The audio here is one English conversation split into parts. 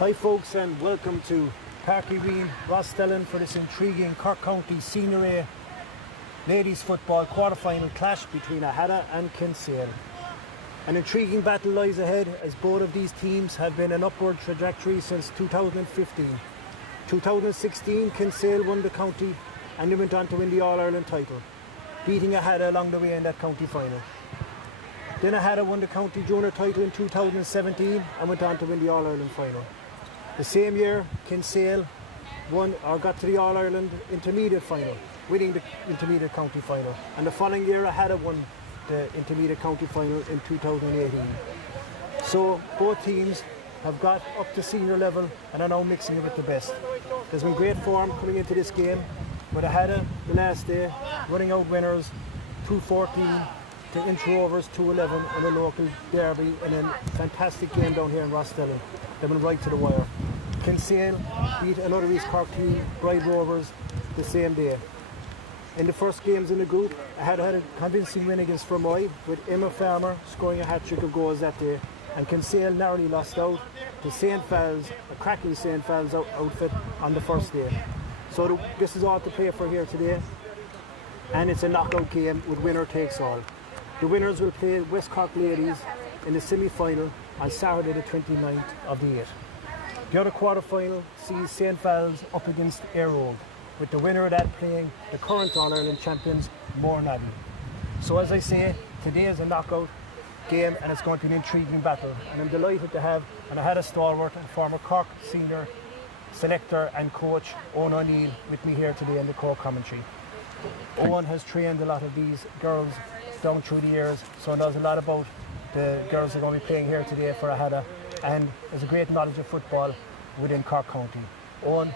Hi folks, and welcome to Parky Green, Rostellan, for this intriguing Cork County Senior A ladies football quarter-final clash between Aghada and Kinsale. An intriguing battle lies ahead, as both of these teams have been an upward trajectory since 2015. 2016, Kinsale won the county and they went on to win the All-Ireland title, beating Aghada along the way in that county final. Then Aghada won the county junior title in 2017 and went on to win the All-Ireland final. The same year, Kinsale got to the All-Ireland intermediate final, winning the intermediate county final. And the following year, Aghada won the intermediate county final in 2018. So both teams have got up to senior level and are now mixing it with the best. There's been great form coming into this game, with Aghada the last day running out winners 2-14 to Inch Rovers 2-11 in a local derby, and a fantastic game down here in Rostellan. They went right to the wire. Kinsale beat another East Cork team, Bride Rovers, the same day. In the first games in the group, Aghada had a convincing win against Fermoy, with Emma Farmer scoring a hat-trick of goals that day, and Kinsale narrowly lost out to St. Fal's, a cracking St. Fal's outfit, on the first day. So this is all to play for here today, and it's a knockout game with winner takes all. The winners will play West Cork ladies in the semi-final on Saturday the 29th of the 8th. The other quarter-final sees St. Fal's up against Airroad, with the winner of that playing the current All-Ireland champions, Mourne. So as I say, today is a knockout game and it's going to be an intriguing battle. And I'm delighted to have an Aghada stalwart and former Cork senior selector and coach, Owen O'Neill, with me here today in the Cork commentary. Owen has trained a lot of these girls down through the years, so knows a lot about the girls that are going to be playing here today for Aghada, and has a great knowledge of football within Cork County. Owen,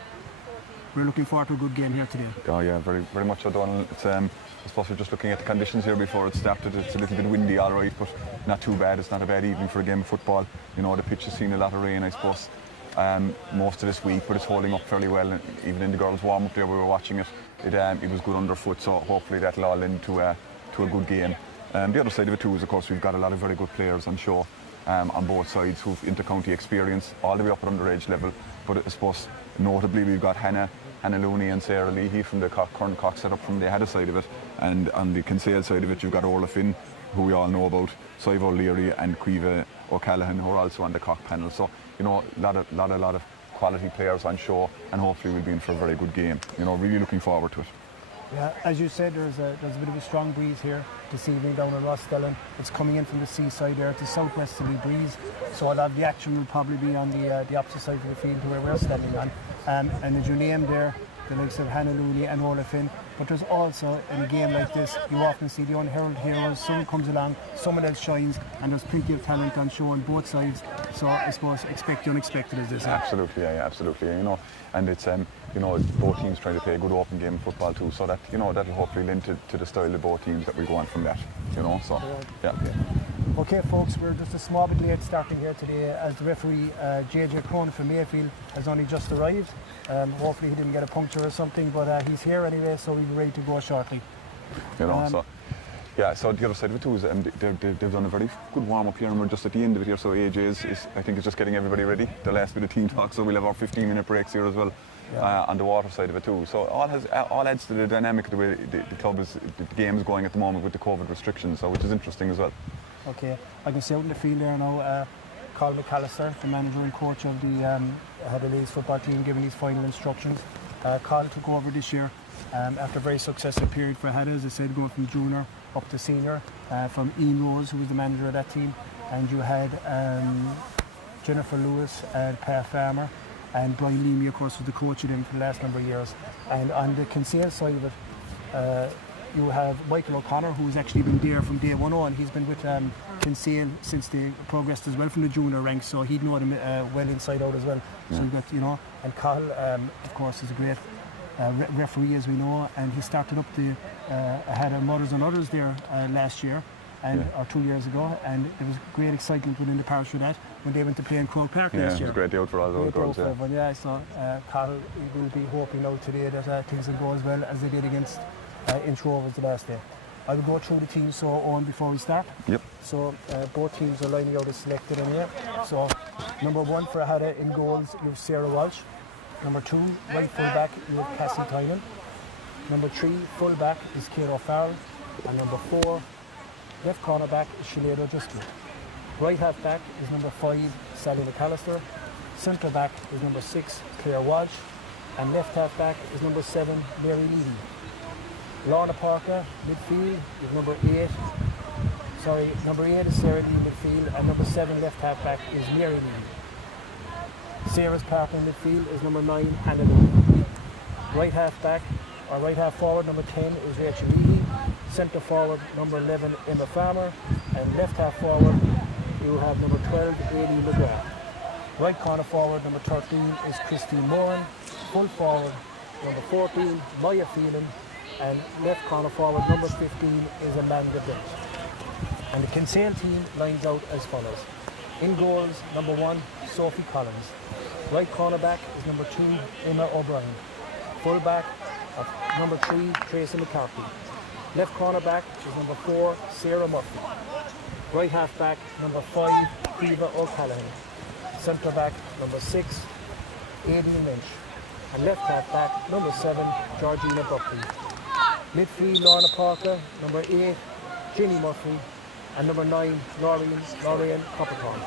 we're looking forward to a good game here today. Oh yeah, very much so, Donald. It's, I suppose we're just looking at the conditions here before it started. It's a little bit windy, all right, but not too bad. It's not a bad evening for a game of football. You know, the pitch has seen a lot of rain, I suppose, most of this week, but it's holding up fairly well. And even in the girls' warm-up there, we were watching it. It was good underfoot, so hopefully that'll all end to a good game. The other side of it too is, of course, we've got a lot of very good players on show on both sides who've inter-county experience all the way up at underage level. But I suppose notably we've got Hannah Looney and Sarah Leahy from the current Cork setup from the Aghada side of it, and on the Kinsale side of it you've got Orla Finn, who we all know about, Sive O'Leary and Cueva O'Callaghan, who are also on the Cork panel. So you know, a lot of quality players on show, and hopefully we'll be in for a very good game. You know, really looking forward to it. Yeah, as you said, there's a bit of a strong breeze here this evening down in Rostellan. It's coming in from the seaside there. It's a southwesterly breeze, so a lot of the action will probably be on the opposite side of the field to where we're standing on. And as you named there, the likes of Hannah Looney and Orla Finn, but there's also, in a game like this, you often see the unheralded heroes. Someone comes along, someone else shines, and there's plenty of talent on show on both sides. So I suppose expect the unexpected as this. Absolutely, yeah, absolutely. You know, and it's you know, both teams trying to play a good open game of football too, so that, you know, that'll hopefully lend to the style of both teams that we go on from that. You know, so yeah. Okay, folks, we're just a small bit late starting here today, as the referee JJ Cronin from Mayfield has only just arrived. Hopefully he didn't get a puncture or something, but he's here anyway, so we'll be ready to go shortly. You know, so yeah. So the other side of it too is they've done a very good warm up here, and we're just at the end of it here. So AJ is I think is just getting everybody ready. The last bit of team talk, so we'll have our 15-minute breaks here as well. On the water side of it too, so all adds to the dynamic of the way the club is, the game is going at the moment with the COVID restrictions, so which is interesting as well. Okay, I can see out in the field there now, Colin McAllister, the manager and coach of the Aghada ladies football team, giving these final instructions. Colin took over this year after a very successful period for Aghada, as I said, going from junior up to senior, from Ian Rose, who was the manager of that team, and you had Jennifer Lewis and Pat Farmer, and Brian Leamy, of course, was the coach of them for the last number of years. And on the Kinsale side of it, you have Michael O'Connor, who's actually been there from day one on. He's been with Kinsale since they progressed as well from the junior ranks, so he'd know them well inside out as well. Yeah. So you got, you know, and Cahill, of course, is a great referee, as we know, and he started up the Aghada Mothers and Others there last year. Or 2 years ago, and there was great excitement within the parish for that when they went to play in Croke Park last year. It was a great day out for all those girls. So Carl will be hoping now today that things will go as well as they did against Inch Rovers the last day. I will go through the teams so on before we start. Yep. So both teams are lining out as selected in here. So number 1 for Aghada in goals, you have Sarah Walsh. Number 2, right full back, you have Cassie Tynan. Number 3, full back is Kate O'Farrell. And number 4, left corner back is Sinead O'Driscoll. Right half back is number 5, Sally McAllister. Centre back is number 6, Claire Walsh. And left half back is number 7, Mary Leedy. Lorna Parker, midfield, is number 8. Sorry, number 8 is Sarah Lee midfield, and number 7 left half back is Mary Lee. Sarah's partner in midfield is number 9, Hannah Lee. Right half back, or right half forward, number 10 is Rachel Leahy. Centre forward, number 11, Emma Farmer. And left half forward, you have number 12, Aileen McGrath. Right corner forward, number 13 is Christine Moran. Full forward, number 14, Maya Phelan. And left corner forward, number 15 is Amanda Brent. And the Kinsale team lines out as follows. In goals, number 1, Sophie Collins. Right corner back is number 2, Emma O'Brien. Full back of number 3, Tracy McCarthy. Left corner back is number 4, Sarah Murphy. Right half back, number 5, Eva O'Callaghan. Centre back, number 6, Aidan Lynch. And left half back, number 7, Georgina Buckley. Midfield, Lorna Parker. Number 8, Ginny Murphy. And number 9, Lorraine Coppercorn.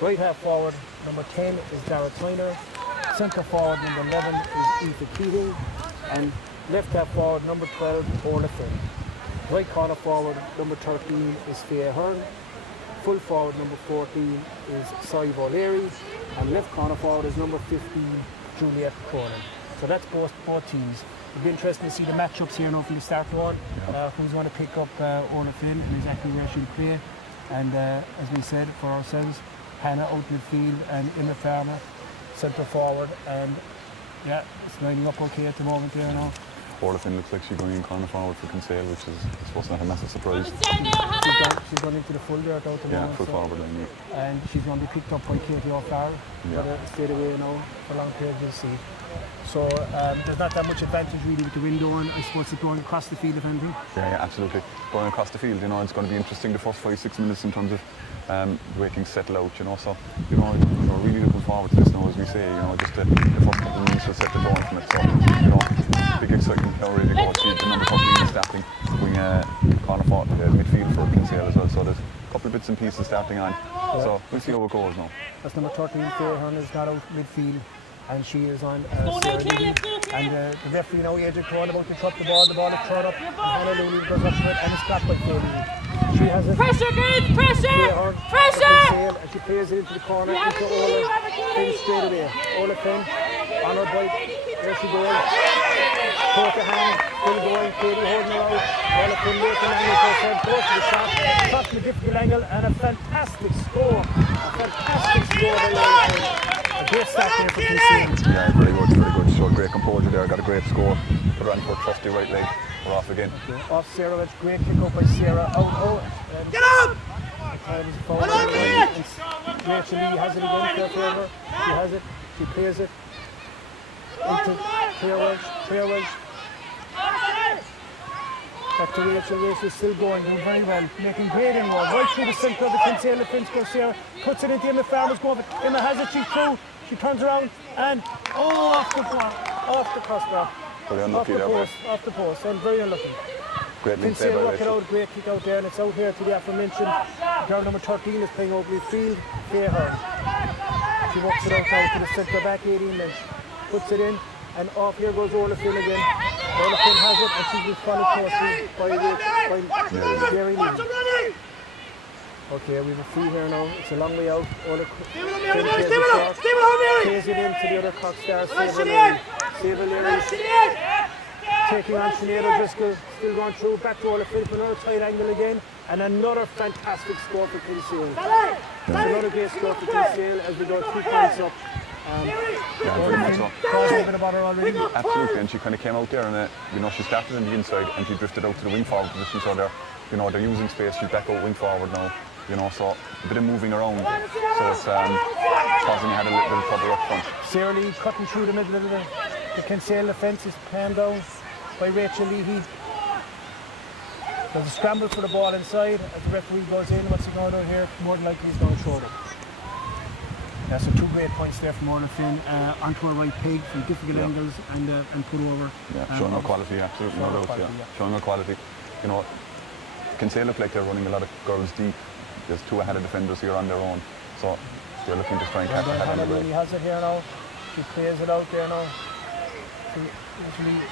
Right half forward, number 10 is Dara Tyner. Centre forward, number 11 is Aoife Keating. And left half forward, number 12, Orla Finn. Right corner forward, number 13 is Fia Hearn. Full forward, number 14 is Sive O'Leary. And left corner forward is number 15, Juliet Cronin. So that's both teams. It'll be interesting to see the matchups here now from the start on. Who's going to pick up Orla Finn and exactly where she'll play. And as we said, for ourselves, Hannah out midfield and Emma Farmer centre forward. And yeah, it's lining up okay at the moment there now. Orla Finn looks like she's going in corner forward for Kinsale, which is, I suppose, not a massive surprise. She's gone into the full there at the moment. Yeah, full forward line, yeah. And she's going to be picked up by Katie O'Farrell. But stayed away now for a long period, we'll see. So there's not that much advantage really with the window, and I suppose it's going across the field if anything. Yeah, absolutely. Going across the field, it's going to be interesting the first 5-6 minutes in terms of the way things settle out, So, we're really looking forward to this now, as we say, just the first couple of minutes will set the tone from it. So, big excitement already to go see the number 13 starting, going corner forward, midfield for Kinsale as well. So there's a couple of bits and pieces starting on. Yeah. So we'll see how it goes now. That's number 13, Fair Hearn, is not out midfield. And she is on Sarah Levy. And the referee now, Adrian Cohen, about to trot the ball is thrown up, and Hannah Looney goes up to it, and it's stopped by Fair Levy. She has it. Pressure, guys! Pressure! Pressure! And she plays it into the corner, into Orla Finn straight away. Orla Finn, on her bike, there she goes. Caught the hand, still going, Katie holding her out. Orla Finn making an angle for herself, goes to the top, shot from a difficult angle, and a fantastic score. A fantastic score by Orla Finn. A great start there for Kinsale. Yeah, very good, very good. Showed great composure there, got a great score. Put her on for a trusty right leg. We're off again. Okay. Off Sarah, that's great kick up by Sarah. Out. Get up! Rachel Lee has it again for favour. She has it. She plays it. Into Claire Welch. Back to Rachel. Rachel's still going, doing very well. Making great inroads. Right through the centre of the Kinsale defence goes Sarah. Puts it into Emma Farmer's goal. Emma has it, she's through. She turns around and off the crossbar. Off the post. And very unlucky. Great link Kinsale there by work it out, great kick out there, and it's out here to the aforementioned girl number 13 is playing over the field, Fair Hearn. She works it out now to the centre back, 18 Lynch. Puts it in, and off here goes Orla Finn again. Orla Finn has it, and she's been followed closely by Gary Lee. Okay, we have a free here now. It's a long way out. Orla Finn plays it into the other cock star, Save O'Leary. Taking on Sinead O'Driscoll, still going through, back to Orla Finn for another tight angle again, and another fantastic score for Kinsale. Another great score for Kinsale as we go 2 points up. Yeah, very much so. Absolutely, and she kind of came out there and she started on the inside and she drifted out to the wing forward position, so they're using space. She's back out wing forward now, so a bit of moving around, so it's causing me had a little trouble up front. Sarah Lee cutting through the middle of the Kinsale defence is planned down by Rachel Leahy. There's a scramble for the ball inside. As the referee goes in, what's he going to do here? More than likely he's going to throw it. Yeah, so 2 great points there from Orla Finn onto a right peg from difficult angles and put over. Yeah, showing our quality, absolutely, no doubt. Showing our quality. You know, Kinsale look like they're running a lot of girls deep. There's 2 ahead of defenders here on their own. So they're looking to try and catch the head. Hannah really has it here now. She plays it out there now.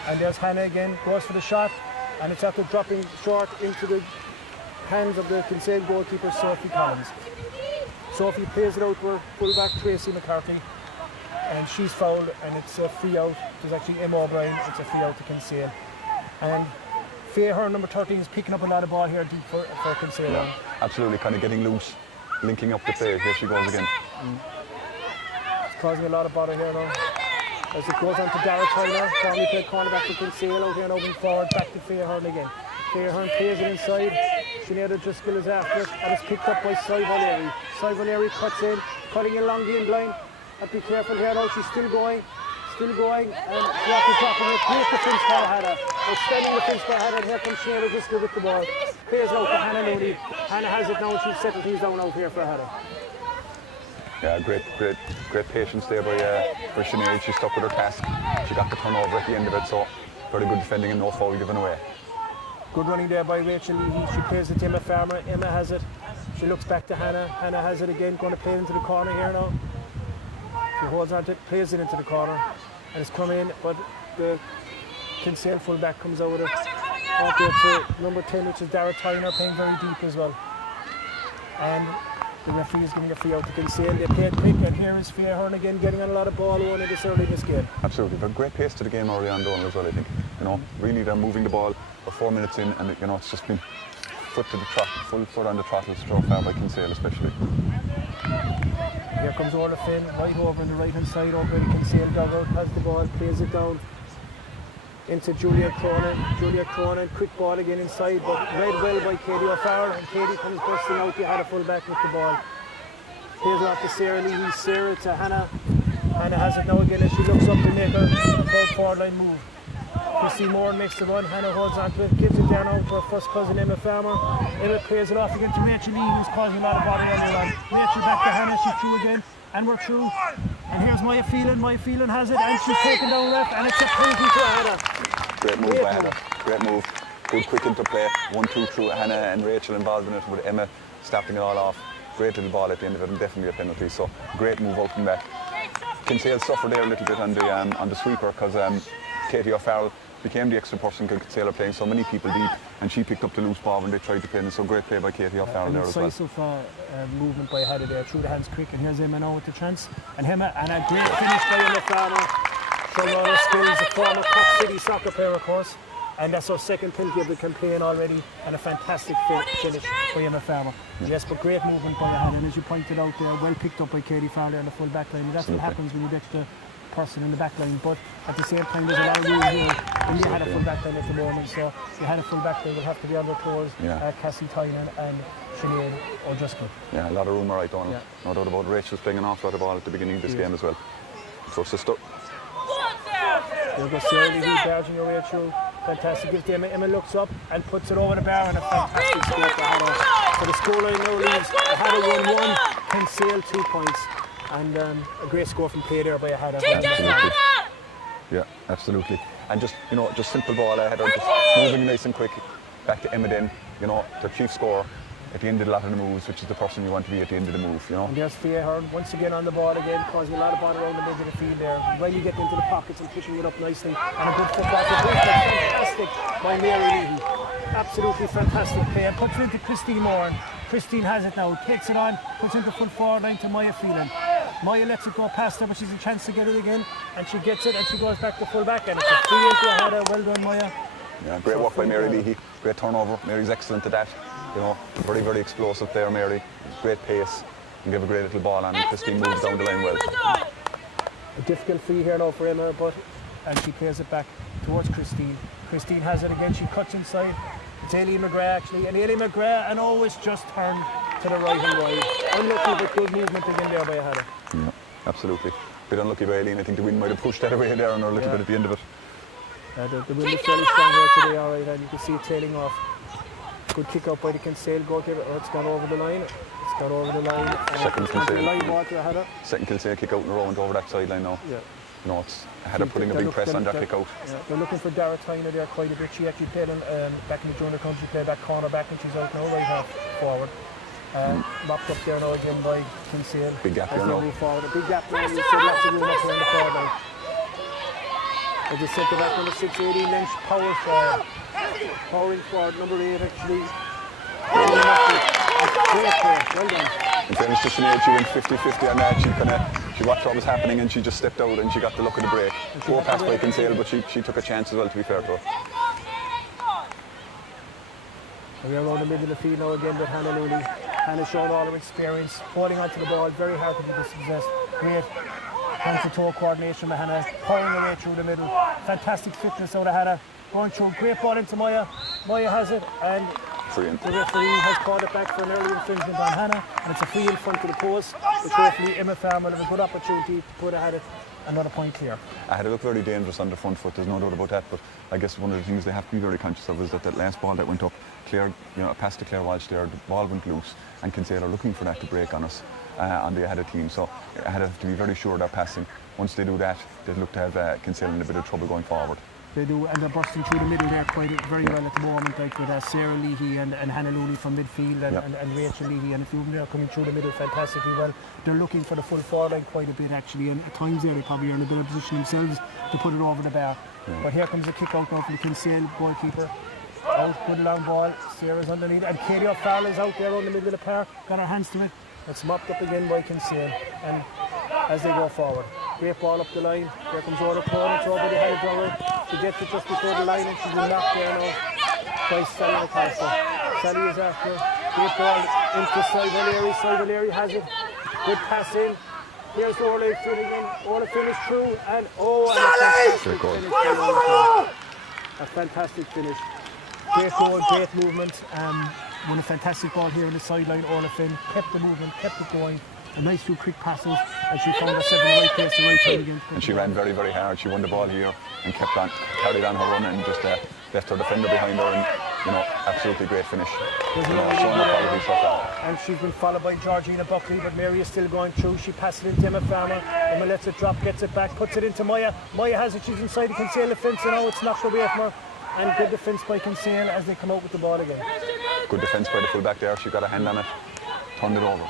And there's Hannah again, goes for the shot. And it's after dropping short into the hands of the Kinsale goalkeeper, Sophie Collins. Sophie plays it out to her fullback, Tracy McCarthy. And she's fouled, and it's a free out. There's actually Emma O'Brien, it's a free out to Kinsale. And Faye Hearn, number 13, is picking up a lot of ball here deep for Kinsale. Yeah, absolutely, kind of getting loose, linking up the play. Here she goes again. It's causing a lot of bother here now. As it goes on to Dara Tyler, formerly played cornerback for Kinsale out here and moving forward, back to Faye Hearn again. Faye Hearn plays it inside. Sinead Driscoll is after it, and it's picked up by Cy Valeri. Cy Valeri cuts in, cutting along the end line. But be careful here now, she's still going, and Rocky dropping it. Great defence by Aghada. Extending the defence by Aghada, and here comes Sinead Driscoll with the ball. Plays out to Hannah Mooney. Hannah has it now, and she's settled things down out here for Aghada. Yeah, great patience there by Sinead. She stuck with her task. She got the turnover at the end of it, so very good defending and no foul given away. Good running there by Rachel Leahy. She plays it to Emma Farmer. Emma has it. She looks back to Hannah. Hannah has it again, going to play it into the corner here now. She holds on to it, plays it into the corner, and it's come in, but the Kinsale fullback comes out with it. Out there to number 10, which is Dara Tyner, playing very deep as well. And the referee is giving a free out to Kinsale. They played quick, and here is Faye Hearn again, getting on a lot of ball on in this early in this game. Absolutely, but great pace to the game early on Donal as well, I think. You know, really they're moving the ball. We're 4 minutes in, and you know it's just been foot to the throttle, full foot on the throttle, so far by Kinsale especially. Here comes Orla Finn, right over on the right hand side, over the Kinsale dugout, has the ball, plays it down into Julia Cronin. Julia Cronin, quick ball again inside, but read well by Katie O'Farrell, and Katie comes busting out. You had a full back with the ball. Plays it off to Sarah Leahy, Sarah to Hannah. Hannah has it now again as she looks up to make her forward line move. Christy Moore makes the run, Hannah holds on to it, gives it down out to her first cousin Emma Farmer. Emma plays it off again to Rachel Lee, who's causing a lot of bother on the run. Rachel back to Hannah, she's through again, and we're through. And here's Maya Phelan has it, and she's taken down left, and it's a penalty to Aghada. Great move by Hannah, great move. Good quick interplay, 1-2 through Hannah and Rachel involved in it, with Emma snapping it all off. Great little ball at the end of it, and definitely a penalty, so great move out from back. Kinsale suffered there a little bit on the sweeper, because Katie O'Farrell became the extra person because Kinsale are playing so many people deep, and she picked up the loose ball when they tried to play, and so great play by Katie O'Farrell there as well. Incisive movement by Aghada there, through the hands quick, and here's Emma now with the chance. And Emma, and a great finish by Emma Farmer. Showing all her skills, a former Cork City soccer player of course, and that's her second penalty of the campaign already, and a fantastic finish by Emma Farmer. Yes, but great movement by Aghada, and as you pointed out there, well picked up by Katie Farley on the full back line. And that's what happens when you get the person in the back line, but at the same time there's a lot of room here, and you had a full back line at the moment, so if you had a full back line, you'll have to be on their toes. Cassie Tynan and Sinead O'Driscoll. Yeah, a lot of room, right, Donald. Yeah. No doubt about it. Rachel's playing an awful lot of ball at the beginning of this game as well. So sister. There goes Sarah Lee, barging her way through. Fantastic. Gives Emma. Emma looks up and puts it over the bar, and a fantastic score for Aghada. So the scoreline now leaves Aghada 1-1, Kinsale 2 points. And a great score from play there by Aghada. Yeah, absolutely. And just, you know, just simple ball ahead, just moving nice and quick. Back to Emma then, you know, the chief scorer at the end of a lot of the moves, which is the person you want to be at the end of the move, you know. And there's Faye Hearn once again on the ball again, causing a lot of ball around the middle of the field there. When you get into the pockets and pushing it up nicely, and a good football. Fantastic by Mary Leahy. Absolutely fantastic play. And puts it into Christine Moore. Christine has it now, takes it on, puts it into full forward line to Maya Phelan. Maya lets it go past her, but she's a chance to get it again, and she gets it, and she goes back to full back, and it's a free into Aghada. Well done, Maya. Yeah, great work by Mary Leahy. Great turnover. Mary's excellent at that. You know, very, very explosive player, Mary. Great pace, and give a great little ball on, and Christine moves down the line well. A difficult free here now for Emma, and she plays it back towards Christine. Christine has it again, she cuts inside. It's Aileen McGrath actually, and Aileen McGrath, and always just turned to the right and wide. Unlucky, but good movement again there by Aghada. Yeah, absolutely. Bit unlucky by Aileen. I think the wind might have pushed that away there on her a little bit at the end of it. The wind is fairly strong here today, alright, and you can see it tailing off. Good kick out by the Kinsale goalkeeper. Oh, it's gone over the line. It's gone over the line. Second It's gone to the Kinsale. line ball to Aghada. Second Kinsale kick out in a row and over that sideline now. Yeah. You know, it's Aghada putting a big press on that kick out. Yeah, they're looking for Dara Tyner there quite a bit. She actually played back in the junior country, she played that corner back, and she's out now right half forward. Mopped up there now again by Kinsale. Big gap as here they now. move forward. A big gap there, and you said lots of room up here in the forward line. As the centre back number 6, 18 Lynch, powering forward, number 8 actually. Great player, well done. In fairness to Sinead, she went 50-50 on that. She watched what was happening and she just stepped out and she got the look of the break. Poor pass by Kinsale, but she took a chance as well, to be fair to her. We're around the middle of the field now again with Hannah Looney. Hannah's shown all her experience, holding onto the ball, very hard to be dispossessed. Great hand-to-toe coordination with Hannah, powering her way through the middle. Fantastic fitness out of Hannah. Going through, great ball into Maya. Maya has it, and Free in. the referee has called it back for an early infringement on Hannah, and it's a free in front of the post, which hopefully Emma Farm will have a good opportunity to put ahead it another point clear. I had to look very dangerous on the front foot, there's no doubt about that, but I guess one of the things they have to be very conscious of is that last ball that went up, Claire, past to Claire Walsh there, the ball went loose, and Kinsale are looking for that to break on us, on the Aghada team, so I had to be very sure of their passing. Once they do that, they'd look to have Kinsale in a bit of trouble going forward. They do, and they're bursting through the middle there very well at the moment, like with Sarah Leahy and Hannah Looney from midfield and Rachel Leahy and a few of them are coming through the middle fantastically well. They're looking for the full forward line quite a bit actually, and at times there they probably are in a better position themselves to put it over the bar. But here comes a kick out now from the Kinsale goalkeeper. Out, good long ball, Sarah's underneath, and Katie O'Farrell is out there on the middle of the park, got her hands to it. It's mopped up again by Kinsale, and as they go forward. Great ball up the line. There comes Orla Cronin, it's over the head of Dowell. She gets it just before the line and she's been knocked there now by Sally McAllister. Sally is after. Great ball into Cyvaleri. Cyvaleri has it. Good pass in. Here's Orla Finn again. Orla Finn is through and a fantastic finish. A fantastic finish. Great goal, great movement. Won a fantastic ball here on the sideline. Orla Finn kept the movement, kept it going. A nice few quick passes, and she found herself in the right place, the right time again. And she ran very, very hard. She won the ball here and carried on her run and just left her defender behind her. And absolutely great finish. Showing her quality so far. And she's been followed by Georgina Buckley, but Mary is still going through. She passes it into Emma Farmer. Emma lets it drop, gets it back, puts it into Maya. Maya has it. She's inside the Kinsale defence, and now it's knocked away from her. And good defence by Kinsale as they come out with the ball again. Good defence by the full-back there. She got a hand on it, turned it over.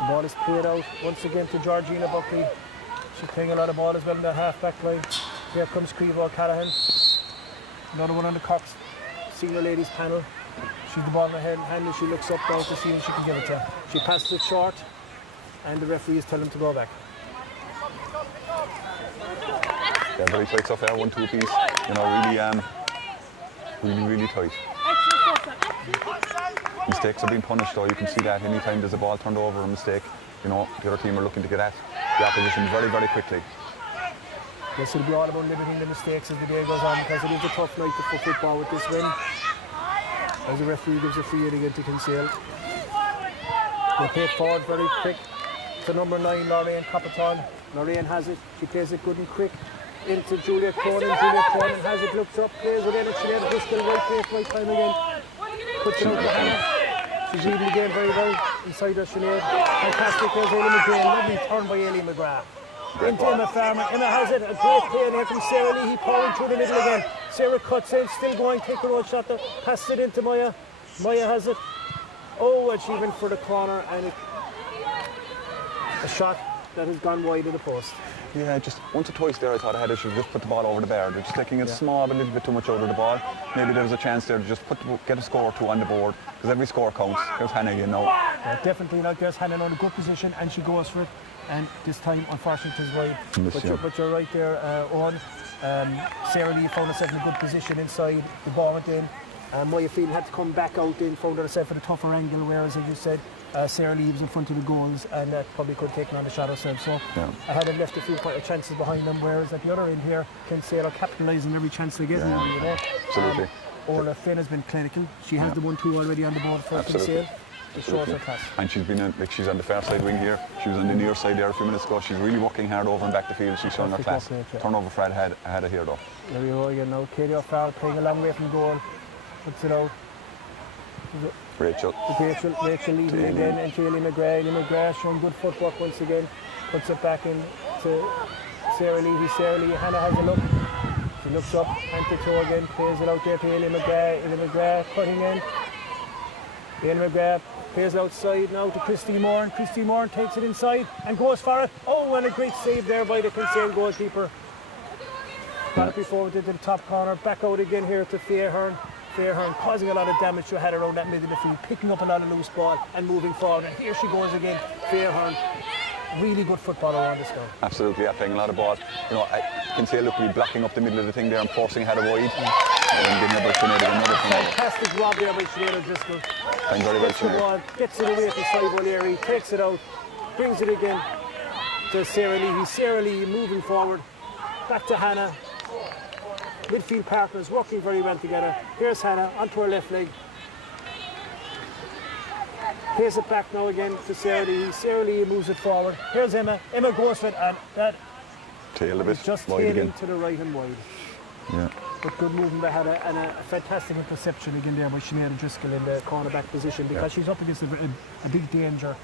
The ball is played out once again to Georgina Buckley. She's playing a lot of ball as well in the half-back line. Here comes Creevall Callaghan. Another one on the Cork senior ladies panel. She's the ball in her hand and she looks up now to see if she can give it to her. She passes it short and the referee is telling them to go back. Yeah, very tight stuff there, 1-2 apiece. Really tight. Mistakes are being punished though, you can see that anytime there's a ball turned over, a mistake, the other team are looking to get at the opposition very, very quickly. This will be all about limiting the mistakes as the day goes on because it is a tough night for football with this win. As the referee gives a free hit again to Kinsale. They play it forward very quick to number 9, Lorraine Capitan. Lorraine has it, she plays it good and quick into Julia Cronin. Julia Cronin has it, looks up, plays again, and she has Bristol, right place, right time again. Puts it out to Hannah. She's reading the game very well inside her, Sinead. Fantastic, there's Aileen McGrath. Lovely turn by Aileen McGrath. Into Emma Farmer. Emma has it, a great play, and here comes Sarah Leahy pouring through the middle again. Sarah cuts in, still going, take her own shot there, passes it into Maya. Maya has it. Oh, and she went for the corner, and a shot that has gone wide of the post. Yeah, just once or twice there I thought Aghada should just put the ball over the bar. They're just taking it small, a little bit too much over the ball. Maybe there was a chance there to just get a score or two on the board, because every score counts. There's Hannah, Yeah, definitely, there's Hannah in a good position, and she goes for it. And this time, unfortunately, it is wide. But you're right there, Owen. Sarah Lee found herself in a good position inside. The ball went in. Maya Field had to come back out in, found herself at a tougher angle, whereas, as you said, Sarah Lee was in front of the goals and probably could have taken on the shot herself. So I had left a few chances behind them, whereas at the other end here, Kinsale are capitalising every chance they get. Absolutely. Orla Finn has been clinical. She has the 1-2 already on the board for Kinsale. It shows her class. And she's been she's on the far side wing here. She was on the near side there a few minutes ago. She's really working hard over and back the field. She's showing her class. Turnover for Aghada here though. There we go again now. Katie O'Farrell playing a long way from goal. Puts it out. Rachel. Rachel Levy again, and Hayley McGrath. Hayley McGrath showing good footwork once again. Puts it back in to Sarah Levy. Sarah Levy, Hannah has a look. She looks up, hand to toe again, plays it out there to Hayley McGrath. Hayley McGrath cutting in. Hayley McGrath plays it outside now to Christy Moore, and Christy Moore takes it inside and goes for it. Oh, and a great save there by the Kinsale goalkeeper. Got it before it into the top corner. Back out again here to Fairhurn. Fairhurn causing a lot of damage to Aghada around that middle of the field, picking up a lot of loose ball and moving forward. And here she goes again, Fairhurn. Really good footballer on this now. Absolutely, yeah, playing a lot of ball. You know, Kinsale look to be blocking up the middle of the thing there and forcing Aghada wide. And getting about another fantastic rob there by Sinead O'Driscoll. Playing very well, Sinead. Gets it away to Cybo Leary, takes it out, brings it again to Sarah Leahy. Sarah Leahy moving forward, back to Hannah. Midfield partners working very well together. Here's Hannah onto her left leg. Plays it back now again to Sarah Leahy. Sarah Leahy moves it forward. Here's Emma. Emma goes for it, and that tail a bit just tailing to the right and wide. Yeah. But good movement by Hannah, and a fantastic interception again there by Sinead O'Driscoll in the cornerback position, because she's up against a big danger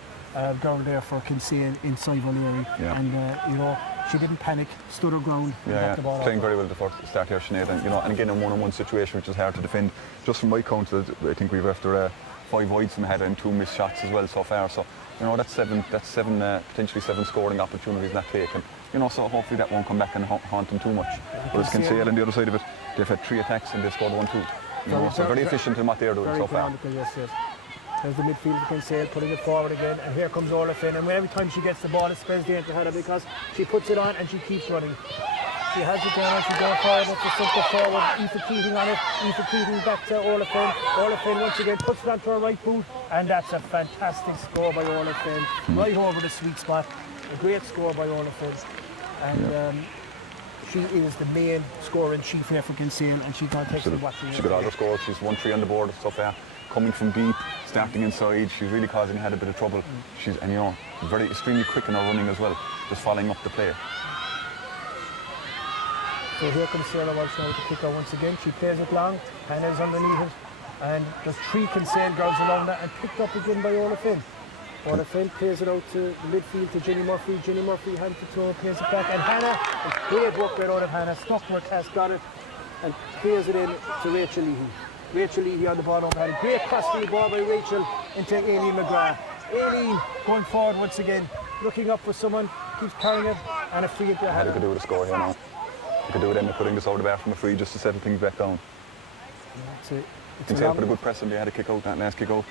girl there for Kinsale inside O'Leary. And you know, she didn't panic, stood her ground, and got the ball playing out. very well at the first start here, Sinead, and you know, and again in one-on-one situation which is hard to defend. Just from my count, I think we've after 5 wides from Aghada and 2 missed shots as well so far. So you know, that's seven potentially 7 scoring opportunities not taken. You know, so hopefully that won't come back and haunt them too much. Whereas Kinsale on the other side of it, they've had 3 attacks and they scored 1-2. You know, so very efficient in what they're doing so far. Yes. There's the midfield of Kinsale putting it forward again, and here comes Orla Finn, and every time she gets the ball it spells danger to Aghada, because she puts it on and she keeps running. She has it down and she goes forward, it's a simple forward, Aoife Keating on it, Aoife Keating back to Orla Finn. Orla Finn once again puts it onto her right boot, and that's a fantastic score by Orla Finn, right over the sweet spot. A great score by Orla Finn. And she is the main scorer in chief here for Kinsale, and she's going to take the watching. She got all her scores, she's 1-3 on the board so far. Coming from deep, starting inside, she's really causing Aghada a bit of trouble. She's, and you know, very extremely quick in her running as well, just following up the play. So here comes Sarah Walsh now to kick out once again. She plays it long, Hannah's underneath it, and there's 3 Kinsale girls along that, and picked up again by Orla Finn. Orla Finn plays it out to the midfield to Jenny Murphy. Jenny Murphy hand to toe, plays it back, and Hannah, great work right out of Hannah, stuck to her task, got it, and plays it in to Rachel Leahy. Rachel Leahy on the ball over. Had a great cross-field ball by Rachel into Ailey McGrath. Ailey going forward once again, looking up for someone, keeps carrying it, and a free into Aghada. Aghada could do with a score here now. You could do with Emma putting this over the bar from a free just to settle things back down. Kinsale put a good press and they had a kick out, that last kick out.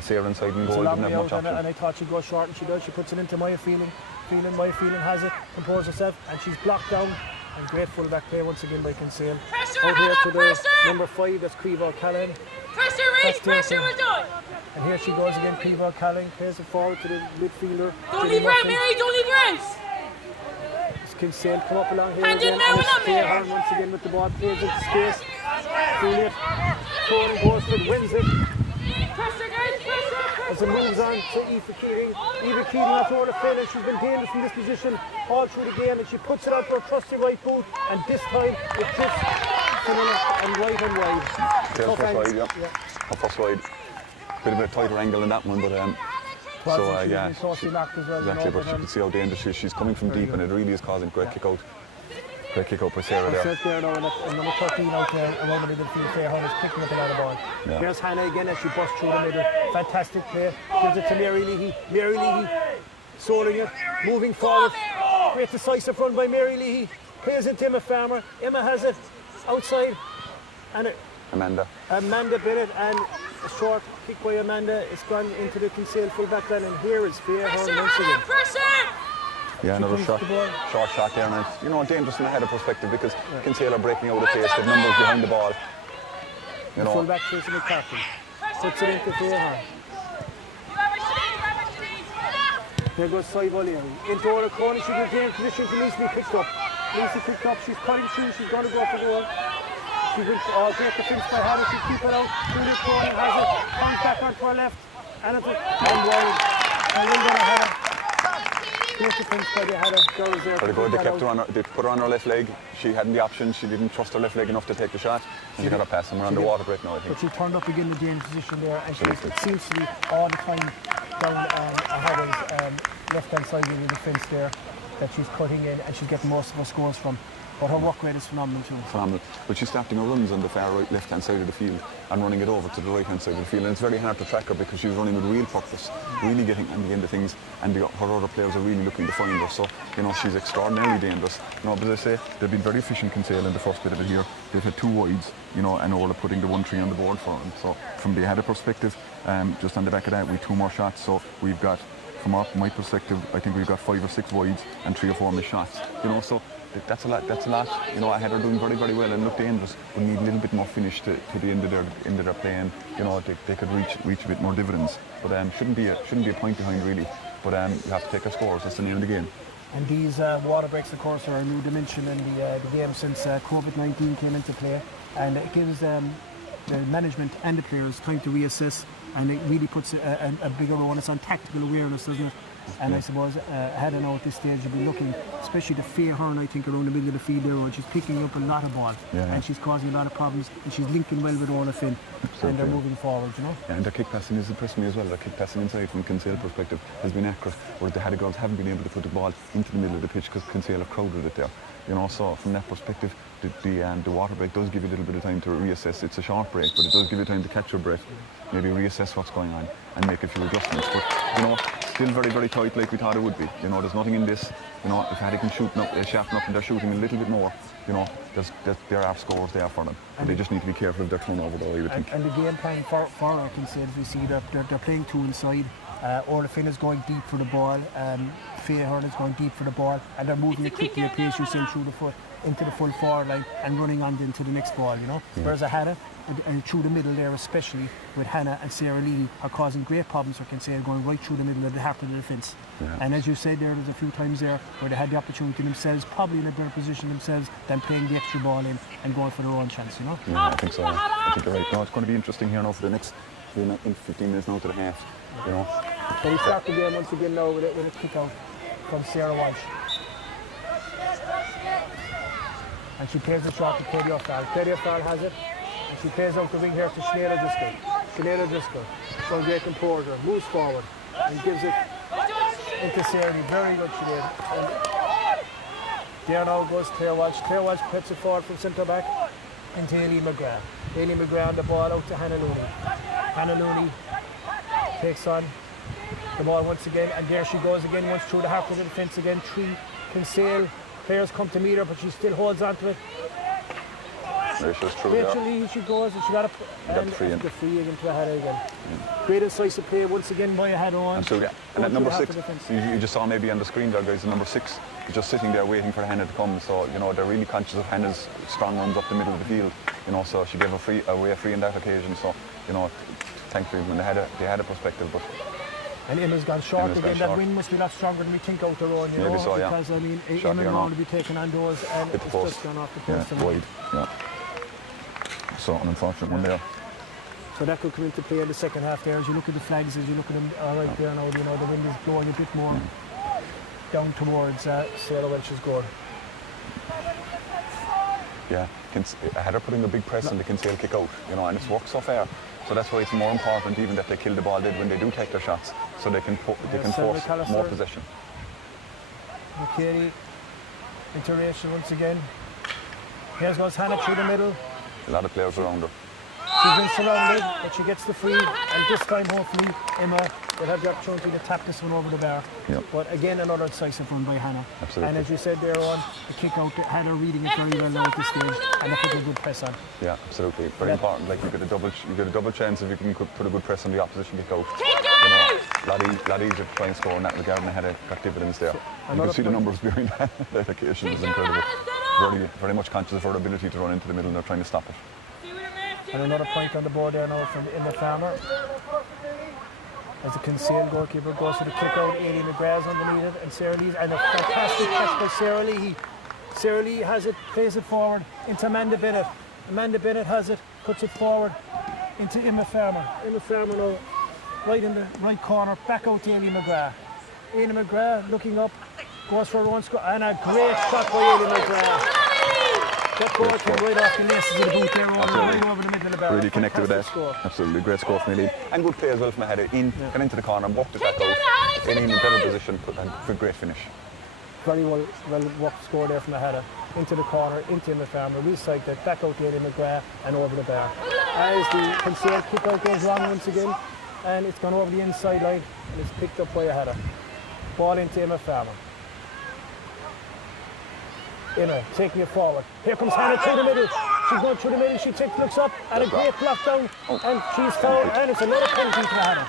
Sarah inside and goal, didn't have much option. And I thought she'd go short, and she does. She puts it into Maya Phelan. Maya Phelan has it, composes herself, and she's blocked down. And great full-back play once again by Kinsale. Out here to the number 5, that's Creva Callan. Pressure, Reece, pressure, we're done. And here she goes again, Creva Callan, plays it forward to the midfielder. Don't leave her out, Mary, don't leave her out. It's Kinsale come up along here Hand again. in now, And it's Mary. Fairhurn once again with the ball, plays it to space. Juliet, Conan goes for it, wins it. Pressure, guys, pressure. As it moves on to Aoife Keating. Aoife Keating onto Orla Finn, and she's been dangerous in this position all through the game, and she puts it onto her trusty right boot, and this time it hits similar and right and wide. Tail first wide, Her first wide. Bit of a tighter angle in that one, but Exactly, but you can see how dangerous she's coming from deep, and it really is causing great kick out. Great kick out by Sarah there. There now, and number 13 out there around the middle field. Fairhurn is picking up a lot of ball. Yeah. Here's Hannah again as she busts through the middle. Fantastic play. Gives it to Mary Leahy. Mary Leahy soaring it, moving forward. Great decisive run by Mary Leahy. Plays into Emma Farmer. Emma has it outside, and Amanda Bennett, and a short kick by Amanda. It's gone into the Kinsale full-back line, and here is Fairhurn once again. Pressure. Yeah, another short shot there, and it's, you know, dangerous from a header perspective, because Kinsale are breaking out of pace, they've numbers behind the ball. You know. Full-back chasing the captain. Puts it into Fairhurn. There goes Cybo Leary. Into Orla Coney, she gets in position to Lisa picked up. Lisa picked up, she's cutting through, she's going to go for goal. She went, great defence by Hannah, she keep it out. Julia Coney has it, comes back onto her left, and it's wide. And then Hannah. Here's the defence by the Aghada girls there. Very good. They kept her on. They put her on her left leg. She hadn't the option. She didn't trust her left leg enough to take the shot, and she got her pass. And we're on the water break now, I think. But she turned up again in the dangerous position there, and it seems to be all the time down Aghada's left-hand side of the defence there that she's cutting in, and she's getting most of her scores from. But her work rate is phenomenal too. Phenomenal. But she's starting her runs on the far right, left-hand side of the field and running it over to the right-hand side of the field. And it's very hard to track her because she's running with real purpose, really getting on the end of things. And her other players are really looking to find her. So, she's extraordinarily dangerous. But as I say, they've been very efficient, Kinsale, in the first bit of it here. They've had 2 wides, and Orla putting the 1-3 on the board for them. So, from the Aghada perspective, just on the back of that, we've 2 more shots. So, we've got, from my perspective, I think we've got 5 or 6 wides and 3 or 4 missed shots. So that's a lot. I had her doing very, very well and looked dangerous. We need a little bit more finish to the end of their play, and they could reach a bit more dividends. But shouldn't be a point behind really. But you have to take their scores. That's the name of the game. And these water breaks, of course, are a new dimension in the game since COVID-19 came into play, and it gives the management and the players time to reassess, and it really puts a bigger onus on tactical awareness, doesn't it? And I suppose Aghada now at this stage you'll be looking, especially to Faye Hearn, I think, around the middle of the field there, and she's picking up a lot of ball, and she's causing a lot of problems, and she's linking well with Orla Finn, and they're moving forward, Yeah, and their kick passing has impressed me as well. Their kick passing inside from Kinsale perspective has been accurate, where the Aghada girls haven't been able to put the ball into the middle of the pitch because Kinsale have crowded it there. So from that perspective, the water break does give you a little bit of time to reassess. It's a short break, but it does give you time to catch your breath, maybe reassess what's going on and make a few adjustments. But still very, very tight like we thought it would be. There's nothing in this. If Aghada can shoot sharpen up and they're shooting a little bit more, there are scores there for them. But they just need to be careful of their turnover though, I would think. And the game plan for our Kinsale, as we see, they're playing 2 inside. Orla Finn is going deep for the ball, Faye Hearn is going deep for the ball, and they're moving it quickly at pace, through the foot into the full forward line and running on into the next ball, Whereas Aghada, and through the middle there, especially with Hannah and Sarah Lee, are causing great problems for Kinsale, going right through the middle of the heart of the defence. And as you said there's a few times there where they had the opportunity themselves, probably in a better position themselves, than playing the extra ball in and going for their own chance, Yeah, I think so. I think you're right. No, it's going to be interesting here now for the next 15 minutes now to the half, So we start the game once again now with a kick out from Sarah Walsh. And she plays the shot to Katie O'Farrell. Katie O'Farrell has it, and she plays out the wing here to Sinead O'Driscoll. Sinead O'Driscoll, from great composure, moves forward and gives it into Sarah. Very good, Sinead. And there now goes Claire Walsh. Claire Walsh puts it forward from centre back into Aileen McGrath. Aileen McGrath on the ball out to Hannah Looney. Hannah Looney takes on the ball once again, and there she goes again, once through the half of the defence again. 3 Kinsale players come to meet her, but she still holds on to it. Rachel Lee, she goes, and she got the free again to Aghada again. Great incisive play once again by Aghada on. Absolutely. And at number 6, you just saw maybe on the screen there, guys, the number 6 is just sitting there waiting for Hannah to come. So they're really conscious of Hannah's strong runs up the middle of the field. So she gave away a free on that occasion. So thankfully when they had a perspective, but. And Emma's gone short again. That wind must be a lot stronger than we think out there on, Maybe so, because Emma will only be taking on those, and it's just gone off the post. Wide. So an unfortunate one there. So that could come into play in the second half there. As you look at the flags, as you look at them right there now, the wind is blowing a bit more down towards Sarah Welch's goal. Yeah, I had her putting a big press on the Kinsale kick out, and it's worked so far. So that's why it's more important even that they kill the ball dead when they do take their shots, so they can force more possession. Katie into Rachel once again. Here goes Hannah through the middle. A lot of players around her. She's been surrounded, but she gets the free, and this time hopefully Emma will have the opportunity to tap this one over the bar. But again, another decisive run by Hannah. Absolutely. And as you said there on, the kick out, Hannah reading it very well now at this stage, and they put a good press on. Yeah, absolutely. Very important. Like you get a double chance if you can put a good press on the opposition kick out. A lot easier to try and score in that regard, and Hannah got dividends there. You can see the numbers behind that occasion is incredible. Very, very much conscious of her ability to run into the middle, and they're trying to stop it. And another point on the board there now from Emma Farmer. As the Kinsale goalkeeper goes for the kick out, Aileen McGrath's underneath it, and Sarah Lee's, and a fantastic catch by Sarah Lee. Sarah Lee has it, plays it forward into Amanda Bennett. Amanda Bennett has it, puts it forward into Emma Farmer. Emma Farmer now right in the right corner, back out to Aileen McGrath. Aileen McGrath looking up, Goes for one score, and a great shot by Aileen McGrath. That ball came right off the laces of the boot there, right over the middle of the bar. Really connected with that. Score. Absolutely, great score from Aileen. And good play as well from Aghada. Got into the corner, walked it back out. Aileen in better position, and for a great finish. Very well worked score there from Aghada. Into the corner, into Emma Farmer, recycled it, back out to Aileen McGrath and over the bar. As the Kinsale kick out goes wrong once again, and it's gone over the inside line, and it's picked up by Aghada. Ball into Emma Farmer. Emma taking it forward. Here comes Hannah through the middle. She's going through the middle. She looks up and a great block down, and she's fouled. And it's another penalty for Hannah.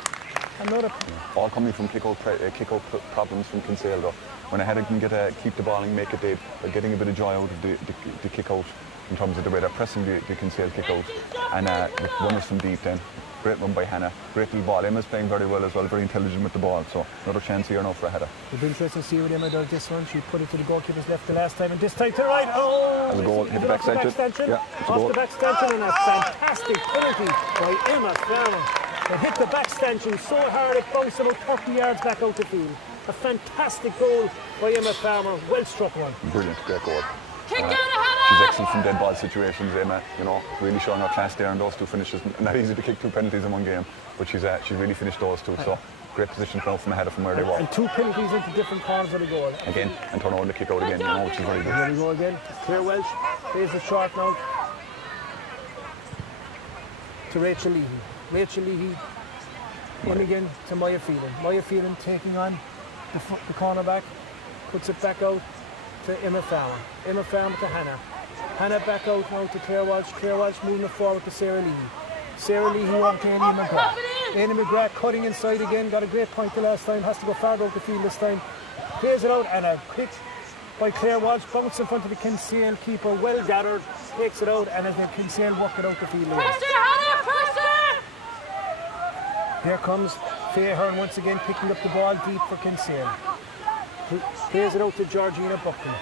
Another. All coming from kick-out problems from Kinsale though. When Aghada can keep the ball and make it dead, they're getting a bit of joy out of the kick-out in terms of the way they're pressing the Kinsale kick-out. And the runners from deep then. Great run by Hannah. Great little ball. Emma's playing very well as well, very intelligent with the ball. So another chance here now for Aghada. It'll be interesting to see what Emma does this one. She put it to the goalkeeper's left the last time, and this time to the right. Oh! As a goal, hit the back stanchion. Yeah, off the back stanchion, and a fantastic penalty by Emma Farmer. They hit the back stanchion so hard it bounced about 30 yards back out the field. A fantastic goal by Emma Farmer. Well struck one. Brilliant, great goal. Kick out Aghada! She's excellent from dead ball situations, Emma. You know, really showing her class there in those two finishes. Not easy to kick 2 penalties in one game, but she's really finished those 2. So great position now from Aghada from where they were. And 2 penalties into different corners of the goal. Again, and turn over the kick out again, you know, which is very good. Here we go again. Claire Welsh plays the short now to Rachel Leahy. Rachel Leahy in again to Maya Phelan. Maya Phelan taking on the cornerback, puts it back out to Emma Farmer. Emma Farmer to Hannah. Hannah back out now to Claire Walsh. Claire Walsh moving it forward to Sarah Leahy. Sarah Leahy on to Aileen McGrath. Aileen McGrath cutting inside again. Got a great point the last time. Has to go far out the field this time. Plays it out and a quick by Claire Walsh. Bounce in front of the Kinsale keeper. Well gathered. Takes it out and as the Kinsale work it out the field. Pressure, Hannah, pressure! Here comes Faye Hearn once again picking up the ball deep for Kinsale. Plays it out to Georgina Buckman.